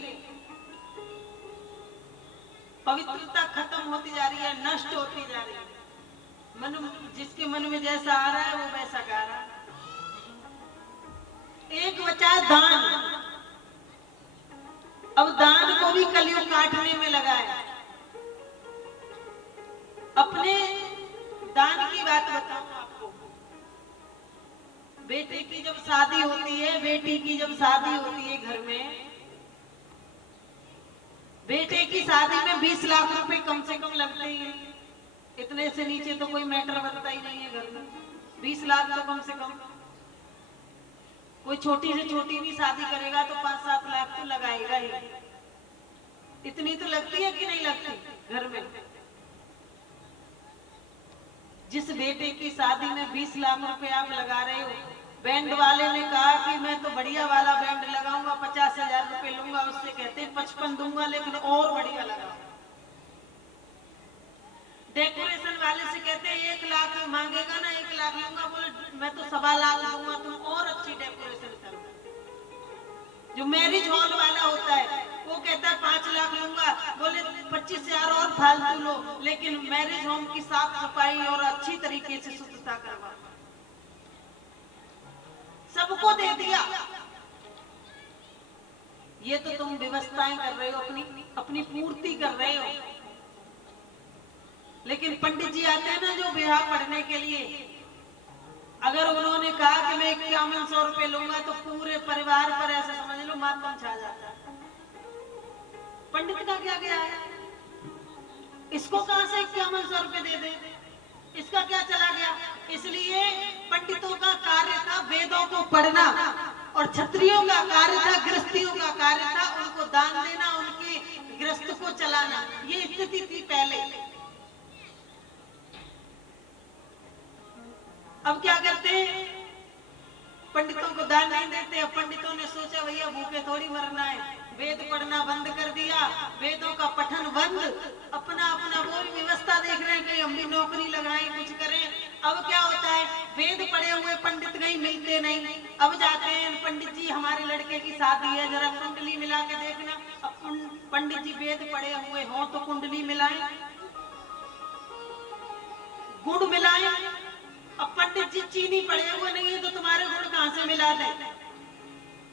पवित्रता खत्म होती जा रही है, नष्ट होती जा रही है। मन जिसके मन में जैसा आ रहा है वो वैसा गा रहा है। एक बचा दान। अब दान को भी कलयुग काटने में लगा है। अपने दान की बात बताऊं आपको। बेटे की जब शादी होती है, बेटी की जब शादी होती है घर में, बेटे की शादी में 20 लाख रुपए कम से कम लगते ही हैं। इतने से नीचे तो कोई मैटर बनता ही नहीं है घर में। 20 लाख तो कम से कम। कोई छोटी से छोटी भी शादी करेगा तो 5-7 लाख तो लगाएगा ही। इतनी तो लगती है कि नहीं लगती घर में। जिस बेटे की शादी में 20 लाख रुपए आप लगा रहे हो, बैंड वाले ने कहा कि मैं तो बढ़िया वाला बैंड लगाऊंगा, 50,000 रुपए लूंगा। उससे कहते 55 दूंगा, लेकिन और बढ़िया लगा। डेकोरेशन वाले से कहते 1 लाख मांगेगा ना, 1 लाख लूंगा, बोले मैं तो 1.25 लाख दूंगा, तुम और अच्छी डेकोरेशन करो। जो मैरिज हॉल वाला होता है वो कहता है 5 लाख लूंगा, बोले 25,000 और फालतू लो, लेकिन मैरिज होम की साफ सफाई और अच्छी तरीके से शुद्धता करवा। सबको दे दिया। ये तो तुम व्यवस्थाएं कर रहे हो, अपनी पूर्ति कर रहे हो। लेकिन पंडित जी आते हैं ना जो ब्याह पढ़ने के लिए, अगर उन्होंने कहा कि मैं 5100 रुपए लूंगा, तो पूरे परिवार पर ऐसा समझ लो मातम छा जाता है। पंडित का क्या गया है, इसको कहां से 5100 रुपए दे दे, इसका क्या चला गया। इसलिए पंडितों का कार्य था वेदों को पढ़ना, और क्षत्रियों का कार्य था, गृहस्थियों का कार्य था उनको दान देना, उनके गृहस्थ को चलाना। ये स्थिति थी पहले। अब क्या करते हैं, पंडितों को दान नहीं देते। अब पंडितों ने सोचा भैया भूखे थोड़ी मरना है, वेद पढ़ना बंद कर दिया, वेदों का पठन बंद, अपना अपना वो भी व्यवस्था देख रहे हैं कि हम भी नौकरी लगाएं, कुछ करें। अब क्या होता है, वेद पढ़े हुए पंडित कहीं मिलते नहीं। अब जाते हैं, पंडित जी हमारे लड़के की शादी है, जरा कुंडली मिला के देखना। अब पंडित जी वेद पढ़े हुए हो तो कुंडली मिलाएं, गुड़ मिलाएं। अब पंडित जी चीनी पड़े हुए नहीं है तो तुम्हारे गुड़ कहां से मिला दे।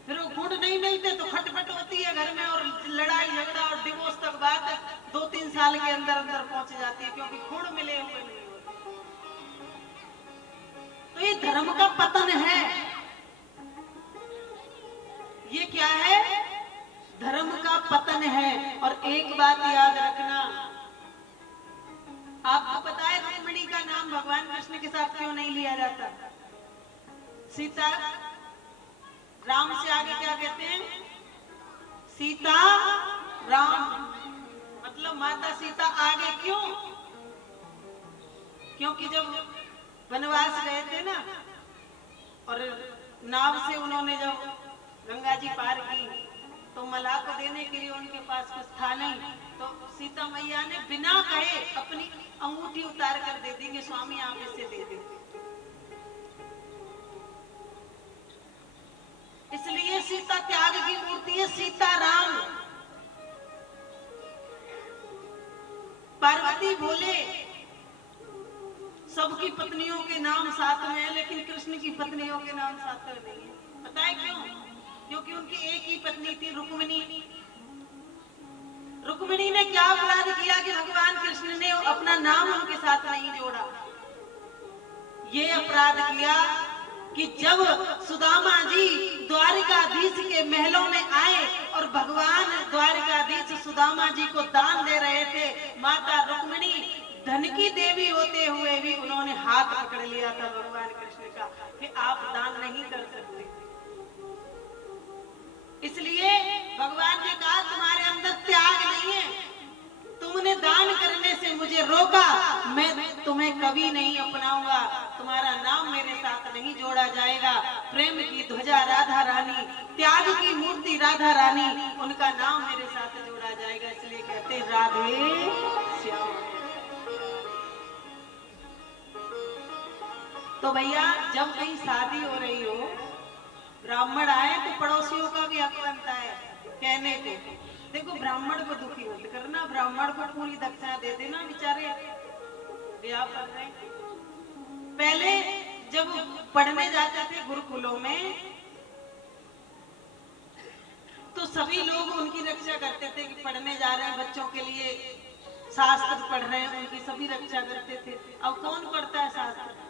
फिर वो गुड़ नहीं मिलते तो खटपट होती है घर में, और लड़ाई झगड़ा और डिवोर्स तक बात 2-3 साल के अंदर अंदर पहुंच जाती है, क्योंकि गुड़ मिले हुए नहीं होते। तो ये धर्म का पतन है। ये क्या है, धर्म का पतन है। और एक बात याद रखना, आपको पता है रुक्मिणी का नाम भगवान कृष्ण के साथ क्यों नहीं लिया जाता। सीता, राम से आगे क्या कहते हैं, सीता राम, मतलब माता सीता आगे क्यों? क्योंकि जब वनवास गए थे ना और नाव से उन्होंने जब गंगा जी पार की तो मलाह को देने के लिए उनके पास कुछ था नहीं, तो सीता मैया ने बिना कहे अपनी अंगूठी उतार कर दे दी कि स्वामी आप इसे दे दें। इसलिए सीता त्याग की मूर्ति है, सीता राम। पार्वती भोले, सबकी पत्नियों के नाम साथ में है, लेकिन कृष्ण की पत्नियों के नाम साथ में नहीं है। पता है क्यों? क्योंकि उनकी एक ही पत्नी थी, रुक्मिणी। रुक्मिणी ने क्या अपराध किया कि भगवान कृष्ण ने अपना नाम उनके साथ नहीं जोड़ा? ये अपराध किया कि जब सुदामा जी द्वारिकाधीश के महलों में आए और भगवान द्वारिकाधीश सुदामा जी को दान दे रहे थे, माता रुक्मिणी धन की देवी होते हुए भी उन्होंने हाथ पकड़ लिया था भगवान कृष्ण का कि आप दान नहीं कर सकते। इसलिए भगवान ने कहा तुम्हारे अंदर त्याग नहीं है, तुमने दान करने से मुझे रोका, मैं तुम्हें कभी नहीं अपनाऊंगा, तुम्हारा नाम मेरे साथ नहीं जोड़ा जाएगा। प्रेम की ध्वजा राधा रानी, त्याग की मूर्ति राधा रानी, उनका नाम मेरे साथ जोड़ा जाएगा। इसलिए कहते राधे श्याम। तो भैया जब कहीं शादी हो रही हो, ब्राह्मण आए तो पड़ोसियों का भी हक बनता है कहने को, देखो ब्राह्मण को दुखी मत करना, ब्राह्मण को पूरी दक्षिणा दे देना, बेचारे ब्याह कर रहे। पहले जब पढ़ने जाते थे गुरुकुलों में तो सभी लोग उनकी रक्षा करते थे कि पढ़ने जा रहे हैं, बच्चों के लिए शास्त्र पढ़ रहे हैं, उनकी सभी रक्षा करते थे। अब कौन पढ़ता है शास्त्र?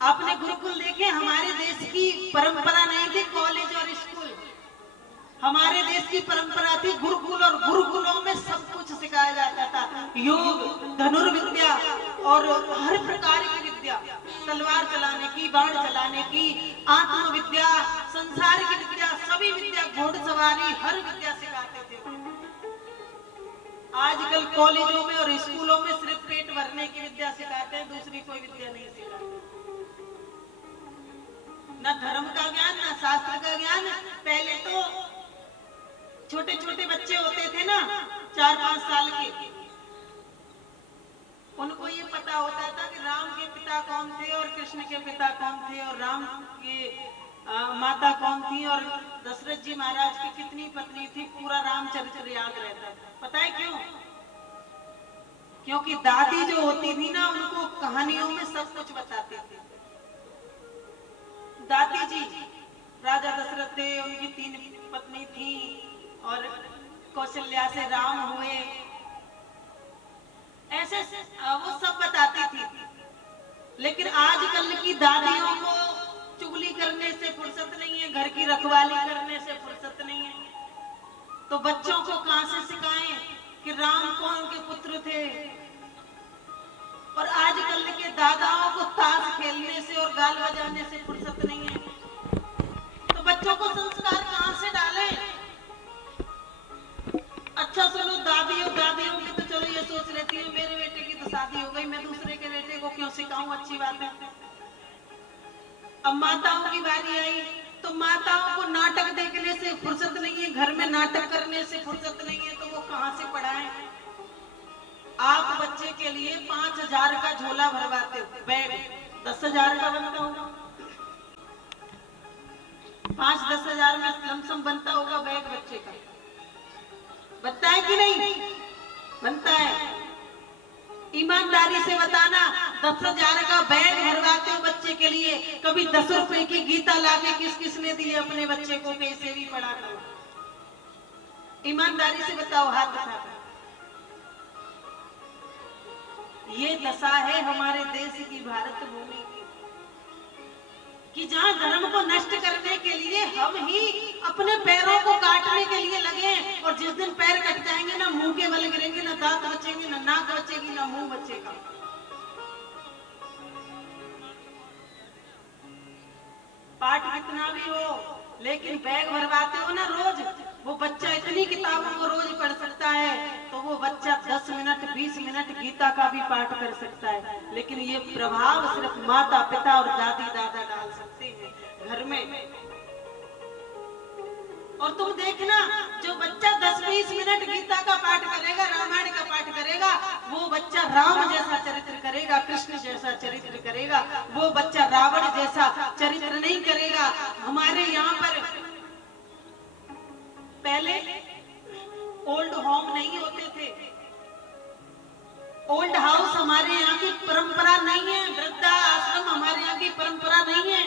आपने गुरुकुल देखे? हमारे देश की परंपरा नहीं थी कॉलेज और स्कूल, हमारे देश की परंपरा थी गुरुकुल, और गुरुकुलों में सब कुछ सिखाया जाता था, योग, धनुर्विद्या और हर प्रकार की विद्या, तलवार चलाने की, बाण चलाने की, आत्मविद्या, संसार की विद्या, सभी विद्या, घोड़सवारी, हर विद्या सिखाते थे। आजकल कॉलेजों में और स्कूलों में सिर्फ पेट भरने की विद्या सिखाते हैं, दूसरी कोई विद्या नहीं सिखाते। न धर्म का ज्ञान, न शास्त्र का ज्ञान। पहले तो छोटे छोटे बच्चे होते थे ना, 4-5 साल के, उनको ये पता होता था कि राम के पिता कौन थे और कृष्ण के पिता कौन थे और राम के माता कौन थी और दशरथ जी महाराज की कितनी पत्नी थी, पूरा रामचरित्र याद रहता था। पता है क्यों? क्योंकि दादी जो होती थी ना, उनको कहानियों में सब कुछ बताती थी। दादी जी, राजा दशरथ थे, उनकी 3 पत्नी थी और कौशल्या से राम हुए, ऐसे वो सब बताती थी। लेकिन आजकल की दादियों को चुगली करने से फुर्सत नहीं है, घर की रखवाली करने से फुर्सत नहीं है, तो बच्चों को कहां से सिखाएं कि राम कौन के पुत्र थे। और आजकल के दादाओं को ताश खेलने से और गाल बजाने से फुर्सत नहीं है, तो बच्चों को संस्कार कहां से डालें? अच्छा सुनो, दादियों की तो चलो ये सोच लेती है मेरे बेटे की तो शादी हो गई, मैं दूसरे के बेटे को क्यों सिखाऊं, अच्छी बात है। अब माताओं की बारी आई तो माताओं को नाटक देखने से फुर्सत नहीं है, घर में नाटक करने से फुर्सत नहीं है, तो वो कहां से पढ़ाएं? आप बच्चे के लिए 5,000 का झोला भरवाते हो, बैग 10,000 का बनता होगा, 5-10 हजार में लमसम बनता होगा बैग बच्चे का, बनता है कि नहीं? बनता है। ईमानदारी से बताना, 10,000 का बैग भरवाते हो बच्चे के लिए, कभी 10 रुपए की गीता लाके किस किसने दी अपने बच्चे को कि इसे भी पढ़ा करो? ईमानदारी से बताओ, हाथ उठाकर। ये दशा है हमारे देश की, भारत भूमि की, कि जहां धर्म को नष्ट करने के लिए हम ही अपने पैरों को काटने के लिए लगे, और जिस दिन पैर कट जाएंगे ना मुंह के बल गिरेंगे, ना दांत बचेंगे, ना नाक बचेगी, ना मुंह बचेगा। पाठ कितना भी हो, लेकिन बैग भरवाते हो ना रोज, वो बच्चा बच्चा 10 मिनट 20 मिनट गीता का भी पाठ कर सकता है, लेकिन ये प्रभाव सिर्फ माता पिता और दादी दादा डाल सकते हैं घर में। और तुम देखना, जो बच्चा 10-20 मिनट गीता का पाठ करेगा, रामायण का पाठ करेगा, वो बच्चा राम जैसा चरित्र करेगा, कृष्ण जैसा चरित्र करेगा। वो बच्चा रावण जैसा चरित्र नहीं करेगा। हमारे यहाँ पर पहले ओल्ड होम नहीं होते थे, ओल्ड हाउस हमारे यहाँ की परंपरा नहीं है, वृद्धा आश्रम हमारे यहाँ की परंपरा नहीं है।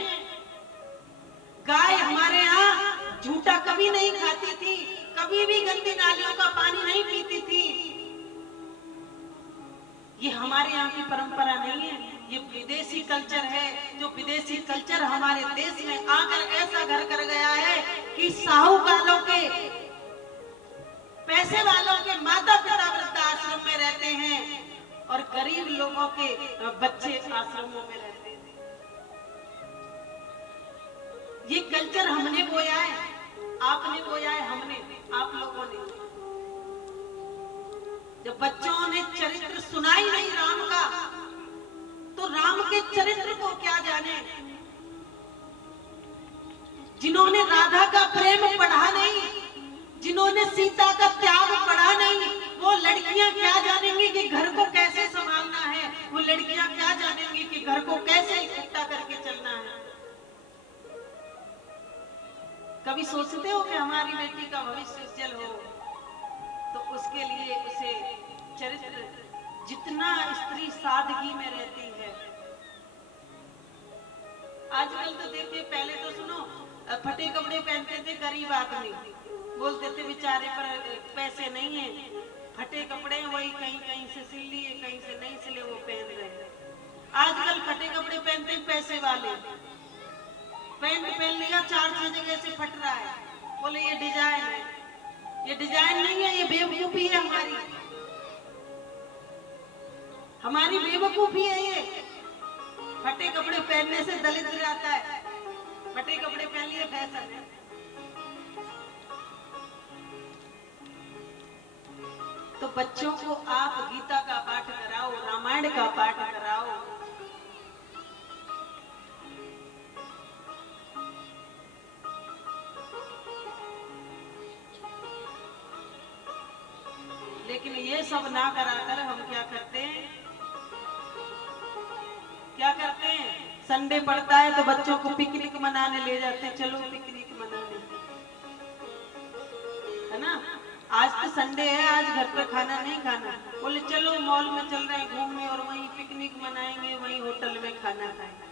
गाय हमारे यहाँ झूठा कभी नहीं खाती थी, कभी भी गंदी नालियों का पानी नहीं पीती थी। ये हमारे यहाँ की परंपरा नहीं है, ये विदेशी कल्चर है। जो विदेशी कल्चर हमारे देश में आकर ऐसा घर कर गया है कि साहूकारों के, पैसे वालों के माता पिता वृद्धाश्रम में रहते हैं और गरीब लोगों के बच्चे आश्रमों में रहते हैं। ये कल्चर हमने बोया है, आपने बोया है, हमने, आप लोगों ने। जब बच्चों ने चरित्र सुना ही नहीं राम का, तो राम के चरित्र को क्या जाने। जिन्होंने राधा का प्रेम पढ़ा नहीं, जिन्होंने सीता का त्याग पढ़ा नहीं, वो लड़कियां क्या जानेंगी कि घर को कैसे संभालना है। वो लड़कियां क्या जानेंगी कि घर को कैसे इकट्ठा करके चलना है। कभी सोचते हो कि हमारी बेटी का भविष्य उज्जवल हो, तो उसके लिए उसे चरित्र, जितना स्त्री सादगी में रहती है। आजकल तो देखिए, पहले तो सुनो, फटे कपड़े पहनते थे गरीब आदमी, बोलते थे बेचारे पर पैसे नहीं है, फटे कपड़े वही कहीं कहीं से सिल लिए, कहीं से नहीं सिले, वो पहन रहे हैं। आजकल फटे कपड़े पहनते हैं पैसे वाले, पैंट पहन लिया 4-6 जगह से फट रहा है, बोले ये डिजाइन है। ये डिजाइन नहीं है, ये बेवकूफी है हमारी, हमारी बेवकूफी है ये। फटे कपड़े पहनने से दलित आता है, फटे कपड़े पहन लिए फैशन है। तो बच्चों को आप गीता का पाठ कराओ, रामायण का पाठ कराओ। लेकिन ये सब ना कराकर हम क्या करते हैं, संडे पड़ता है तो बच्चों को पिकनिक मनाने ले जाते हैं, चलो पिकनिक मनाने, है ना। आज तो संडे है, आज घर पे खाना नहीं खाना, बोले चलो मॉल में चल रहे हैं घूमने और वहीं पिकनिक मनाएंगे, वहीं होटल में खाना खाएंगे।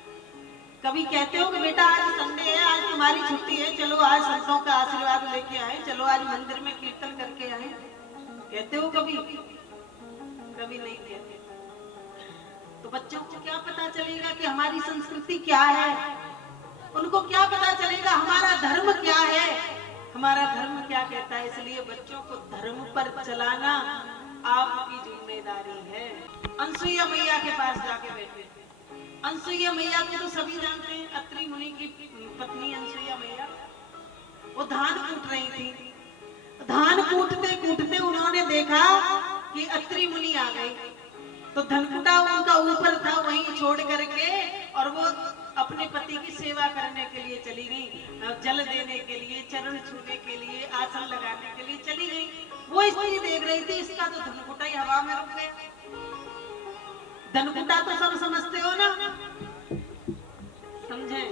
कभी कहते हो कि बेटा आज संडे है, आज तुम्हारी छुट्टी है, चलो आज संतों का आशीर्वाद लेके आए, चलो आज मंदिर में कीर्तन करके आए, कहते हो कभी? कभी नहीं कहते। तो बच्चों को क्या पता चलेगा कि हमारी संस्कृति क्या है, उनको क्या पता चलेगा हमारा धर्म क्या है, हमारा धर्म क्या कहता है। इसलिए बच्चों को धर्म पर चलाना आपकी जिम्मेदारी है। अनसुईया मैया के पास जाके बैठे, अनसुईया मैया को तो सभी जानते हैं, अत्रि मुनि की पत्नी अनसुईया मैया, वो धान कूट रही थी। धान कूटते कूटते उन्होंने देखा कि अत्रि मुनि आ गए, तो धनकुटा उनका ऊपर था वहीं छोड़ करके और वो अपने पति की सेवा करने के लिए चली गई, जल देने के लिए, चरण छूने के लिए, आसन लगाने के लिए चली गई। वो स्त्री देख रही थी, इसका तो धनकुटा ही हवा में रुक गया। धनकुटा तो सब समझते हो ना, समझे,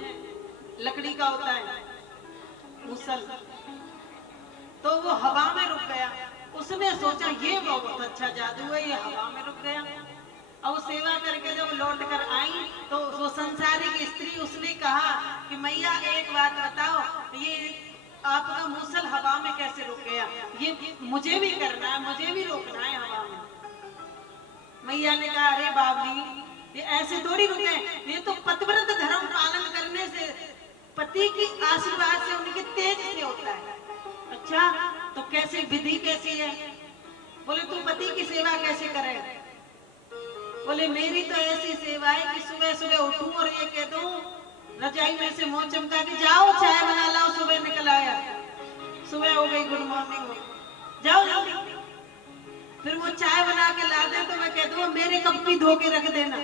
लकड़ी का होता है मुसल, तो वो हवा में रुक गया। उसने सोचा ये बहुत अच्छा जादू है, ये हवा में रुक गया। और सेवा करके जब लौट कर आई तो वो संसारिक स्त्री, उसने कहा कि मैया एक बात बताओ, ये आपका मुसल हवा में कैसे रुक गया, ये मुझे भी करना है, मुझे भी रोकना है हवा में। मैया ने कहा अरे बाबली, ये ऐसे थोड़ी रुके, ये तो पतिव्रत धर्म पालन करने से, पति की आशीर्वाद से, उनके तेज से होता है। अच्छा तो कैसे, विधि कैसी है? बोले तू पति की सेवा कैसे करे? बोले मेरी तो ऐसी सेवा है कि सुबह सुबह उठूं और ये कह दूं, रजाई में से मुंह चमका के जाओ चाय बना लाओ, सुबह निकल आया, सुबह हो गई, गुड मॉर्निंग हो, जाओ जल्दी। फिर वो चाय बना के ला दे तो मैं कह दूँ मेरे कप भी धो के रख देना।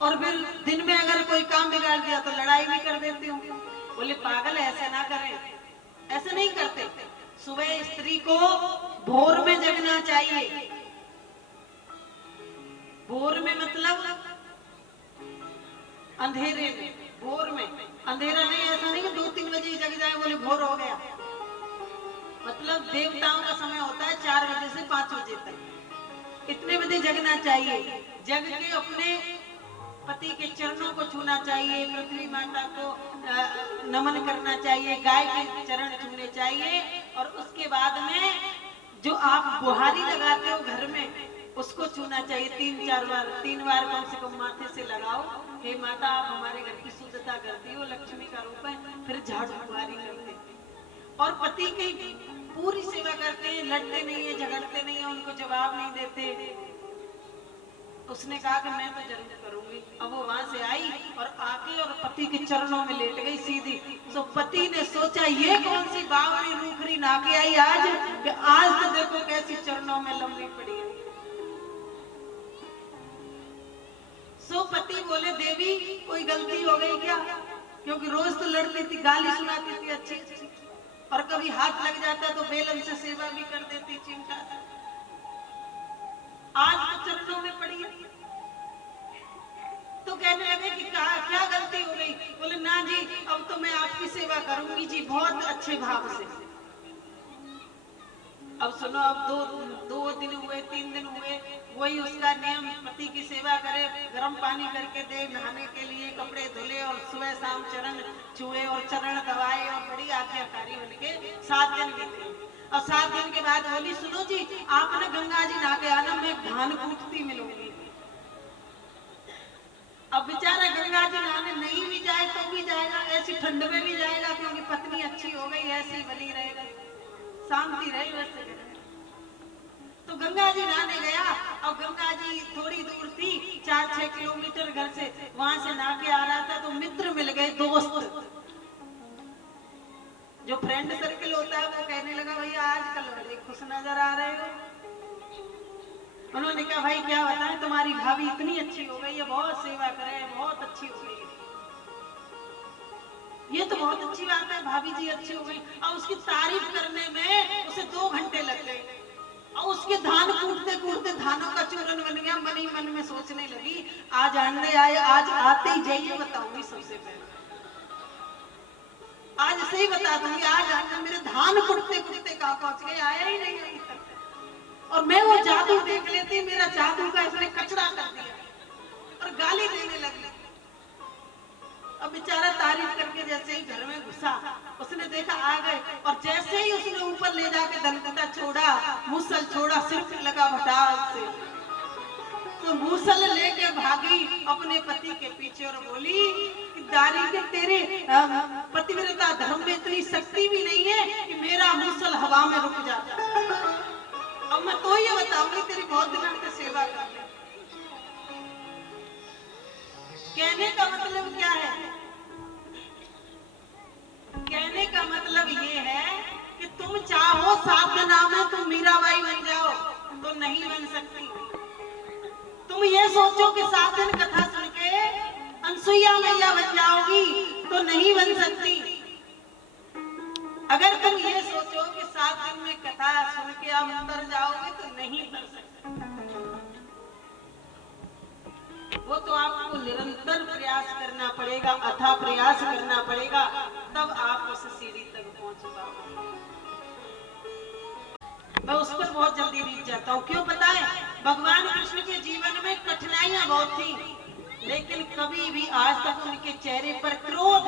और फिर दिन में अगर कोई काम बिगाड़ दिया तो लड़ाई भी कर देती हूँ। बोले पागल ऐसा ना करें, ऐसा नहीं करते। सुबह स्त्री को भोर में जगना चाहिए। भोर में मतलब अंधेरे में, भोर में अंधेरा नहीं, ऐसा नहीं कि 2-3 बजे ही जग जाए बोले भोर हो गया। मतलब देवताओं का समय होता है 4 बजे से 5 बजे तक, इतने बजे जगना चाहिए। जग के अपने पति के चरणों को छूना चाहिए, पृथ्वी माता को नमन करना चाहिए, गाय के चरण छूने चाहिए। और उसके बाद में जो आप बुहारी लगाते हो घर में उसको छूना चाहिए 3-4 बार, 3 बार कम से कम माथे से लगाओ। हे माता आप हमारे घर की शुद्धता करती हो, लक्ष्मी का रूप है। फिर झाड़ू बुहारी करते हैं और पति की पूरी सेवा करते हैं, लड़ते नहीं है, झगड़ते नहीं है, उनको जवाब नहीं देते। उसने कहा कि मैं तो जरूर करूंगी। अब वो वहां से आई और आके और पति के चरणों में लेट गई सीधी। तो पति ने सोचा ये कौन सी बावली रूखरी नाके आई आज, कि आज तो देखो कैसी चरणों में लंबी पड़ी है। सो पति बोले देवी कोई गलती हो गई क्या, क्योंकि रोज तो लड़ती थी, गाली सुनाती थी अच्छी अच्छी, और कभी हाथ लग जाता तो बेलन से सेवा भी कर देती, चिमटा। आज तो चरणों में पड़ी है। तो कहने लगे कि क्या गलती हो गई। बोले ना जी अब तो मैं आपकी सेवा करूंगी जी, बहुत अच्छे भाव से। अब सुनो, अब दो दिन हुए, 3 दिन हुए, वही उसका नियम, पति की सेवा करे, गर्म पानी करके दे, नहाने के लिए कपड़े धुले और सुबह शाम चरण छुए और चरण दबाए और बड़ी आज्ञाकारी बनके 7 दिन बीते। और 7 दिन के बाद बोली सुनो जी आप ना गंगा जी नहा के आना, मैं धान कूटती मिलूंगी। अब बेचारा गंगा जी नहाने नहीं भी जाए तो भी जाएगा, ऐसी ठंड में भी जाएगा, क्योंकि पत्नी अच्छी हो गई, ऐसी बनी रहेगा, शांति रहे वैसे। तो गंगा जी नहाने गया और गंगा जी थोड़ी दूर थी, 4-6 किलोमीटर घर से। वहां से नहा के आ रहा था तो मित्र मिल गए, दोस्त, जो फ्रेंड सर्किल होता है। वो कहने लगा भैया आजकल बड़े खुश नजर आ रहे हो। उन्होंने कहा भाई क्या बताएं, तुम्हारी भाभी इतनी अच्छी हो गई है, बहुत सेवा करे, बहुत अच्छी हो गई है। ये तो बहुत अच्छी बात है, भाभी जी अच्छी हो गई। और उसकी तारीफ करने में उसे 2 घंटे लग गए। और उसके धान कूटते कूटते धानों का चूरन बन गया। मन ही मन में सोचने लगी आज अंडे आए, आज आते ही जाइए बताऊंगी सबसे पहले, आज से ही बता दूंगी। आज आकर मेरे धान कुटते कुटते कहाँ पहुंच गए, आया ही नहीं अभी तक। और मैं वो जादू देख लेती, मेरा जादू का इसने कचड़ा कर दिया और गाली देने लगी। अब बेचारा तारीफ करके जैसे ही घर में घुसा, उसने देखा आ गए, और जैसे ही उसने ऊपर ले जाके दंडता छोड़ा, मूसल छोड़ा, सिर पे लगा भटाक से, तो मूसल लेके भागी अपने पति के पीछे और बोली कि दारी के तेरे पतिव्रता धर्म में इतनी शक्ति भी नहीं है कि मेरा मूसल हवा में रुक जाता। अब मैं तो ये बताऊंगी तेरी बहुत दिनों से सेवा कर। कहने का मतलब क्या है? कहने का मतलब ये है कि तुम चाहो 7 दिन में तुम मीराबाई बन जाओ तो नहीं बन सकती। तुम ये सोचो कि 7 दिन कथा सुन के अनसुईया मैया बन जाओगी तो नहीं बन सकती। अगर तुम ये सोचो कि 7 दिन में कथा सुन के आप उतर जाओगे तो नहीं कर सकते। वो तो आपको निरंतर प्रयास करना पड़ेगा, अथाह प्रयास करना पड़ेगा, तब आप उस सीढ़ी तक पहुंच पाओगे। मैं उस पर बहुत जल्दी रीझ जाता हूँ। क्यों पता है? भगवान कृष्ण के जीवन में कठिनाइयां बहुत थी, लेकिन कभी भी आज तक उनके चेहरे पर क्रोध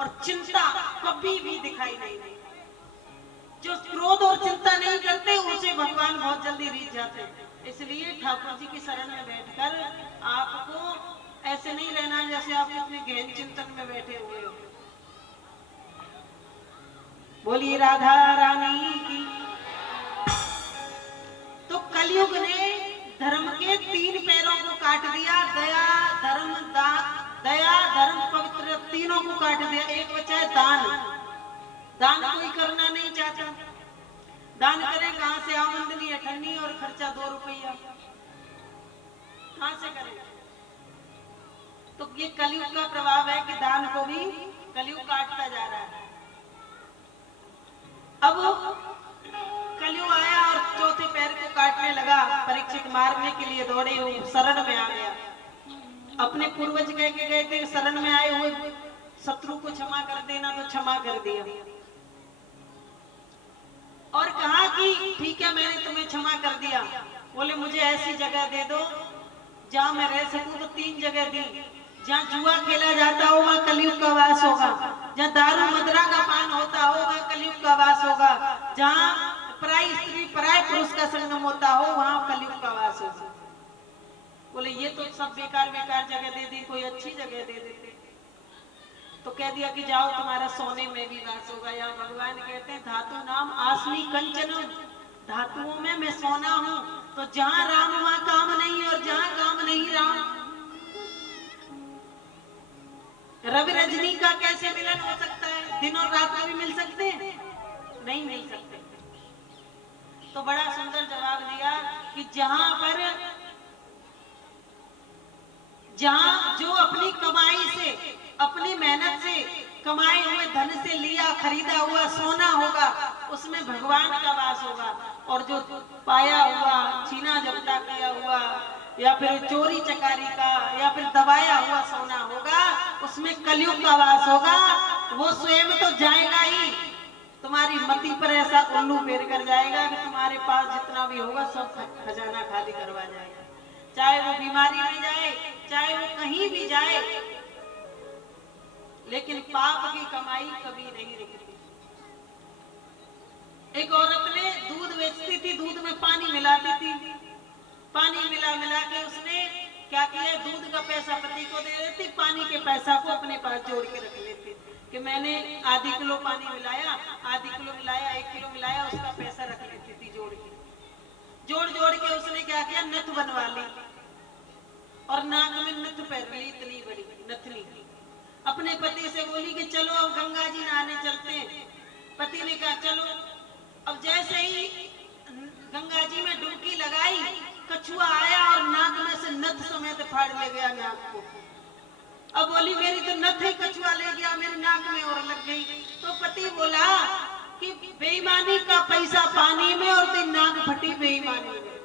और चिंता कभी भी दिखाई नहीं दी। जो क्रोध और चिंता नहीं करते उसे भगवान बहुत जल्दी रीझ जाते। इसलिए ठाकुर जी की शरण में बैठकर आपको ऐसे नहीं रहना जैसे आप इतने गहन चिंतन में बैठे हुए हो। बोलिए राधा रानी की। तो कलयुग ने धर्म के 3 पैरों को काट दिया, दया धर्म पवित्र, तीनों को काट दिया। एक बचा है दान। दान कोई करना नहीं चाहता। दान करें कहाँ से? आमदनी अठन्नी और खर्चा 2 रुपया, कहाँ से करें? तो ये कलयुग का प्रभाव है कि दान को भी कलयुग काटता जा रहा है। अब कलयुग आया और चौथे पैर को काटने लगा। परीक्षित मारने के लिए दौड़े, शरण में आ गया। अपने पूर्वज कह के गए थे शरण में आए हुए शत्रु को क्षमा कर देना, तो क्षमा कर दिया और कहा कि ठीक है मैंने तुम्हें क्षमा कर दिया। बोले मुझे ऐसी जगह दे दो जहां मैं रह सकूं। तो 3 जगह दी। जहाँ जुआ खेला जाता हो वहाँ कलयुग का वास होगा, जहाँ दारू मदरा का पान होता हो वहाँ कलयुग का वास होगा, जहाँ पराई स्त्री पराय पुरुष का संगम होता हो वहाँ कलयुग का वास होगा। बोले ये तो सब बेकार बेकार जगह दे दी, कोई अच्छी जगह दे देते। तो कह दिया कि जाओ तुम्हारा सोने में भी वास होगा। या भगवान कहते हैं धातु नाम आसमी कंचनम, धातुओं में मैं सोना हूँ। तो जहाँ राम वहाँ काम नहीं, और जहाँ काम नहीं राम। रवि रजनी का कैसे मिलन हो सकता है? दिन और रात में भी मिल सकते हैं? नहीं मिल सकते। तो बड़ा सुंदर जवाब दिया कि जहां जो अपनी कमाई से, अपनी मेहनत से कमाए हुए धन से लिया खरीदा हुआ सोना होगा उसमें भगवान का वास होगा। और जो पाया हुआ छीना झपटा किया हुआ या फिर चोरी चकारी का या फिर दबाया हुआ सोना होगा उसमें कलयुग का वास होगा। वो स्वयं तो जाएगा ही, तुम्हारी मति पर ऐसा उल्लू फेर कर जाएगा कि तुम्हारे पास जितना भी होगा सब खजाना खाली करवा जाएगा। चाहे वो बीमारी में जाए, चाहे वो कहीं भी जाए, लेकिन पाप की कमाई कभी नहीं रुकती। एक औरत ने दूध बेचती थी, दूध में पानी मिलाती थी। पानी मिला मिला के उसने क्या किया, दूध का पैसा पति को दे देती, पानी के पैसा को अपने पास जोड़ के रख लेती कि मैंने आधी किलो पानी मिलाया, आधी किलो मिलाया, 1 किलो मिलाया, उसका पैसा रख लेती थी जोड़ के। जोड़ जोड़ के उसने क्या किया, नथ बनवा ली और नाक में नथ पहन ली, इतनी बड़ी नथनी। अपने पति से बोली कि चलो अब गंगा जी नहाने चलते हैं। पति ने कहा चलो। अब जैसे ही गंगा जी में डुबकी लगाई, कछुआ आया और नाक में से नथ समेत फाड़ ले गया नाक को। अब बोली मेरी तो नथ ही कछुआ ले गया, मेरी नाक में और लग गई। तो पति बोला कि बेईमानी का पैसा पानी में और तेरी नाक फटी बेईमानी में।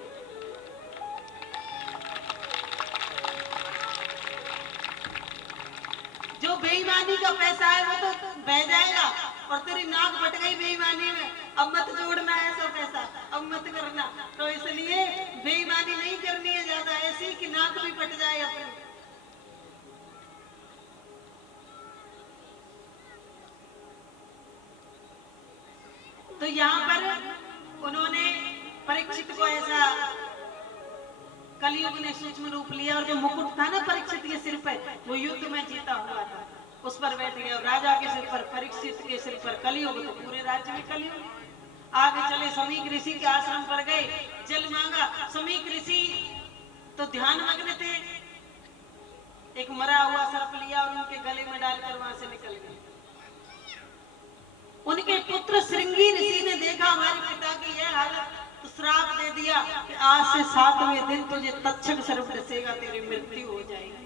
जो बेईमानी का पैसा है वो तो बह जाएगा और तेरी नाक फट गई बेईमानी में। अब मत जोड़ना ऐसा पैसा, अब मत करना। तो इसलिए बेईमानी नहीं करनी है ज्यादा ऐसी कि नाक भी फट जाए अपनी। तो यहाँ पर उन्होंने परीक्षित को ऐसा कलयुग ने सूक्ष्म रूप लिया और जो मुकुट था ना परीक्षित के सिर पर, वो युद्ध में जीता हुआ था, उस पर बैठ गया। राजा के सिर पर, परीक्षित के सिर पर कलयुग, तो पूरे राज्य में कलयुग। आगे चले, समीक ऋषि के आश्रम पर गए, जल मांगा। समीक ऋषि तो ध्यान मग्न थे, एक मरा हुआ सर्प लिया और उनके गले में डालकर वहां से निकल गए। उनके पुत्र श्रृंगी ऋषि ने देखा हमारे पिता की यह हालत, तो श्राप दे दिया कि आज से 7वें दिन तुझे तक्षक सर्प डसेगा, तेरी मृत्यु हो जाएगी।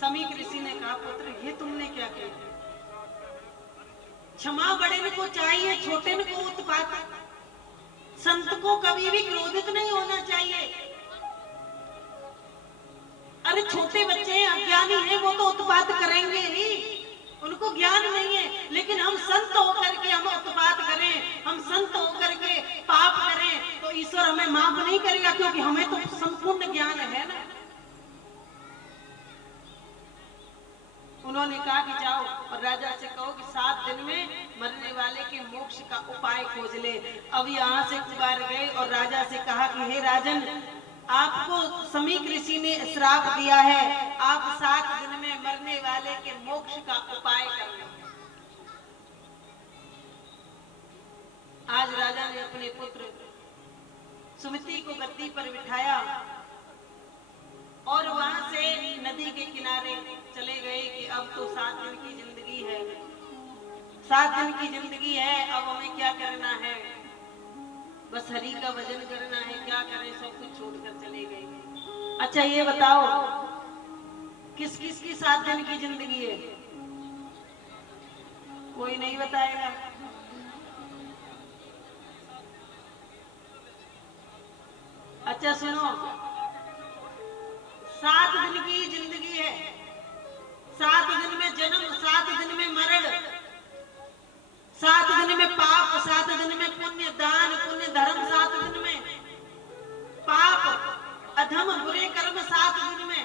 समीक ऋषि ने कहा पुत्र ये तुमने क्या किया? क्षमा बड़े को चाहिए, छोटे को उत्पात। संत को कभी भी क्रोधित नहीं होना चाहिए। अरे छोटे बच्चे हैं, अज्ञानी हैं, वो तो उत्पात करेंगे ही, उनको ज्ञान नहीं है। लेकिन हम संत होकर के हम उत्पात करें, हम संत होकर के पाप करें तो ईश्वर हमें माफ नहीं करेगा, क्योंकि हमें तो संपूर्ण ज्ञान है ना। उन्होंने कहा कि जाओ और राजा से कहो कि 7 दिन में मरने वाले के मोक्ष का उपाय खोज ले। अब यहाँ से कुमार गए और राजा से कहा कि हे राजन, आपको समीक ऋषि ने श्राप दिया है, आप 7 दिन में मरने वाले के मोक्ष का उपाय कर लो। आज राजा ने अपने पुत्र सुमिति को गद्दी पर बिठाया और वहां से नदी के किनारे चले गए कि अब तो 7 7 दिन की जिंदगी है, अब हमें क्या करना है? बस हरि का भजन करना है। क्या करें, सब कुछ छोड़कर चले गए। अच्छा ये बताओ, किस किस की 7 दिन की जिंदगी है? कोई नहीं बताएगा। अच्छा सुनो, 7 दिन की जिंदगी है। 7 दिन में जन्म, 7 दिन में मरण, 7 दिन में पाप, 7 दिन में पुण्य, दान पुण्य धर्म, 7 दिन में पाप अधम बुरे कर्म, 7 दिन में।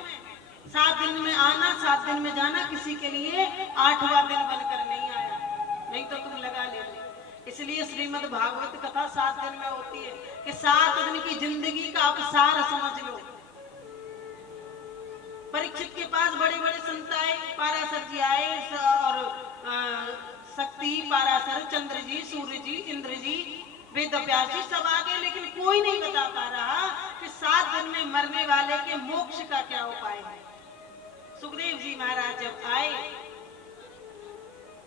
7 दिन में आना, 7 दिन में जाना, किसी के लिए 8वां दिन बनकर नहीं आया, नहीं तो तुम लगा ले। इसलिए श्रीमद् भागवत कथा 7 दिन में होती है कि 7 दिन की जिंदगी का आप सार समझ लो। परीक्षित के पास बड़े बड़े संत आए, पाराशर जी आए और शक्ति, पाराशर, चंद्र जी, सूर्य जी, इंद्र जी, वेद व्यास जी सब आ गए, लेकिन कोई नहीं बता पा रहा कि 7 दिन में मरने वाले के मोक्ष का क्या उपाय है। सुखदेव जी महाराज जब आए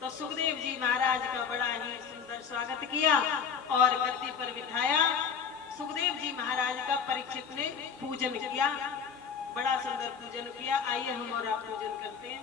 तो सुखदेव जी महाराज का बड़ा ही सुंदर स्वागत किया और गद्दी पर बिठाया। सुखदेव जी महाराज का परीक्षित ने पूजन किया, बड़ा सुंदर पूजन किया। आइए हम और आप पूजन करते हैं।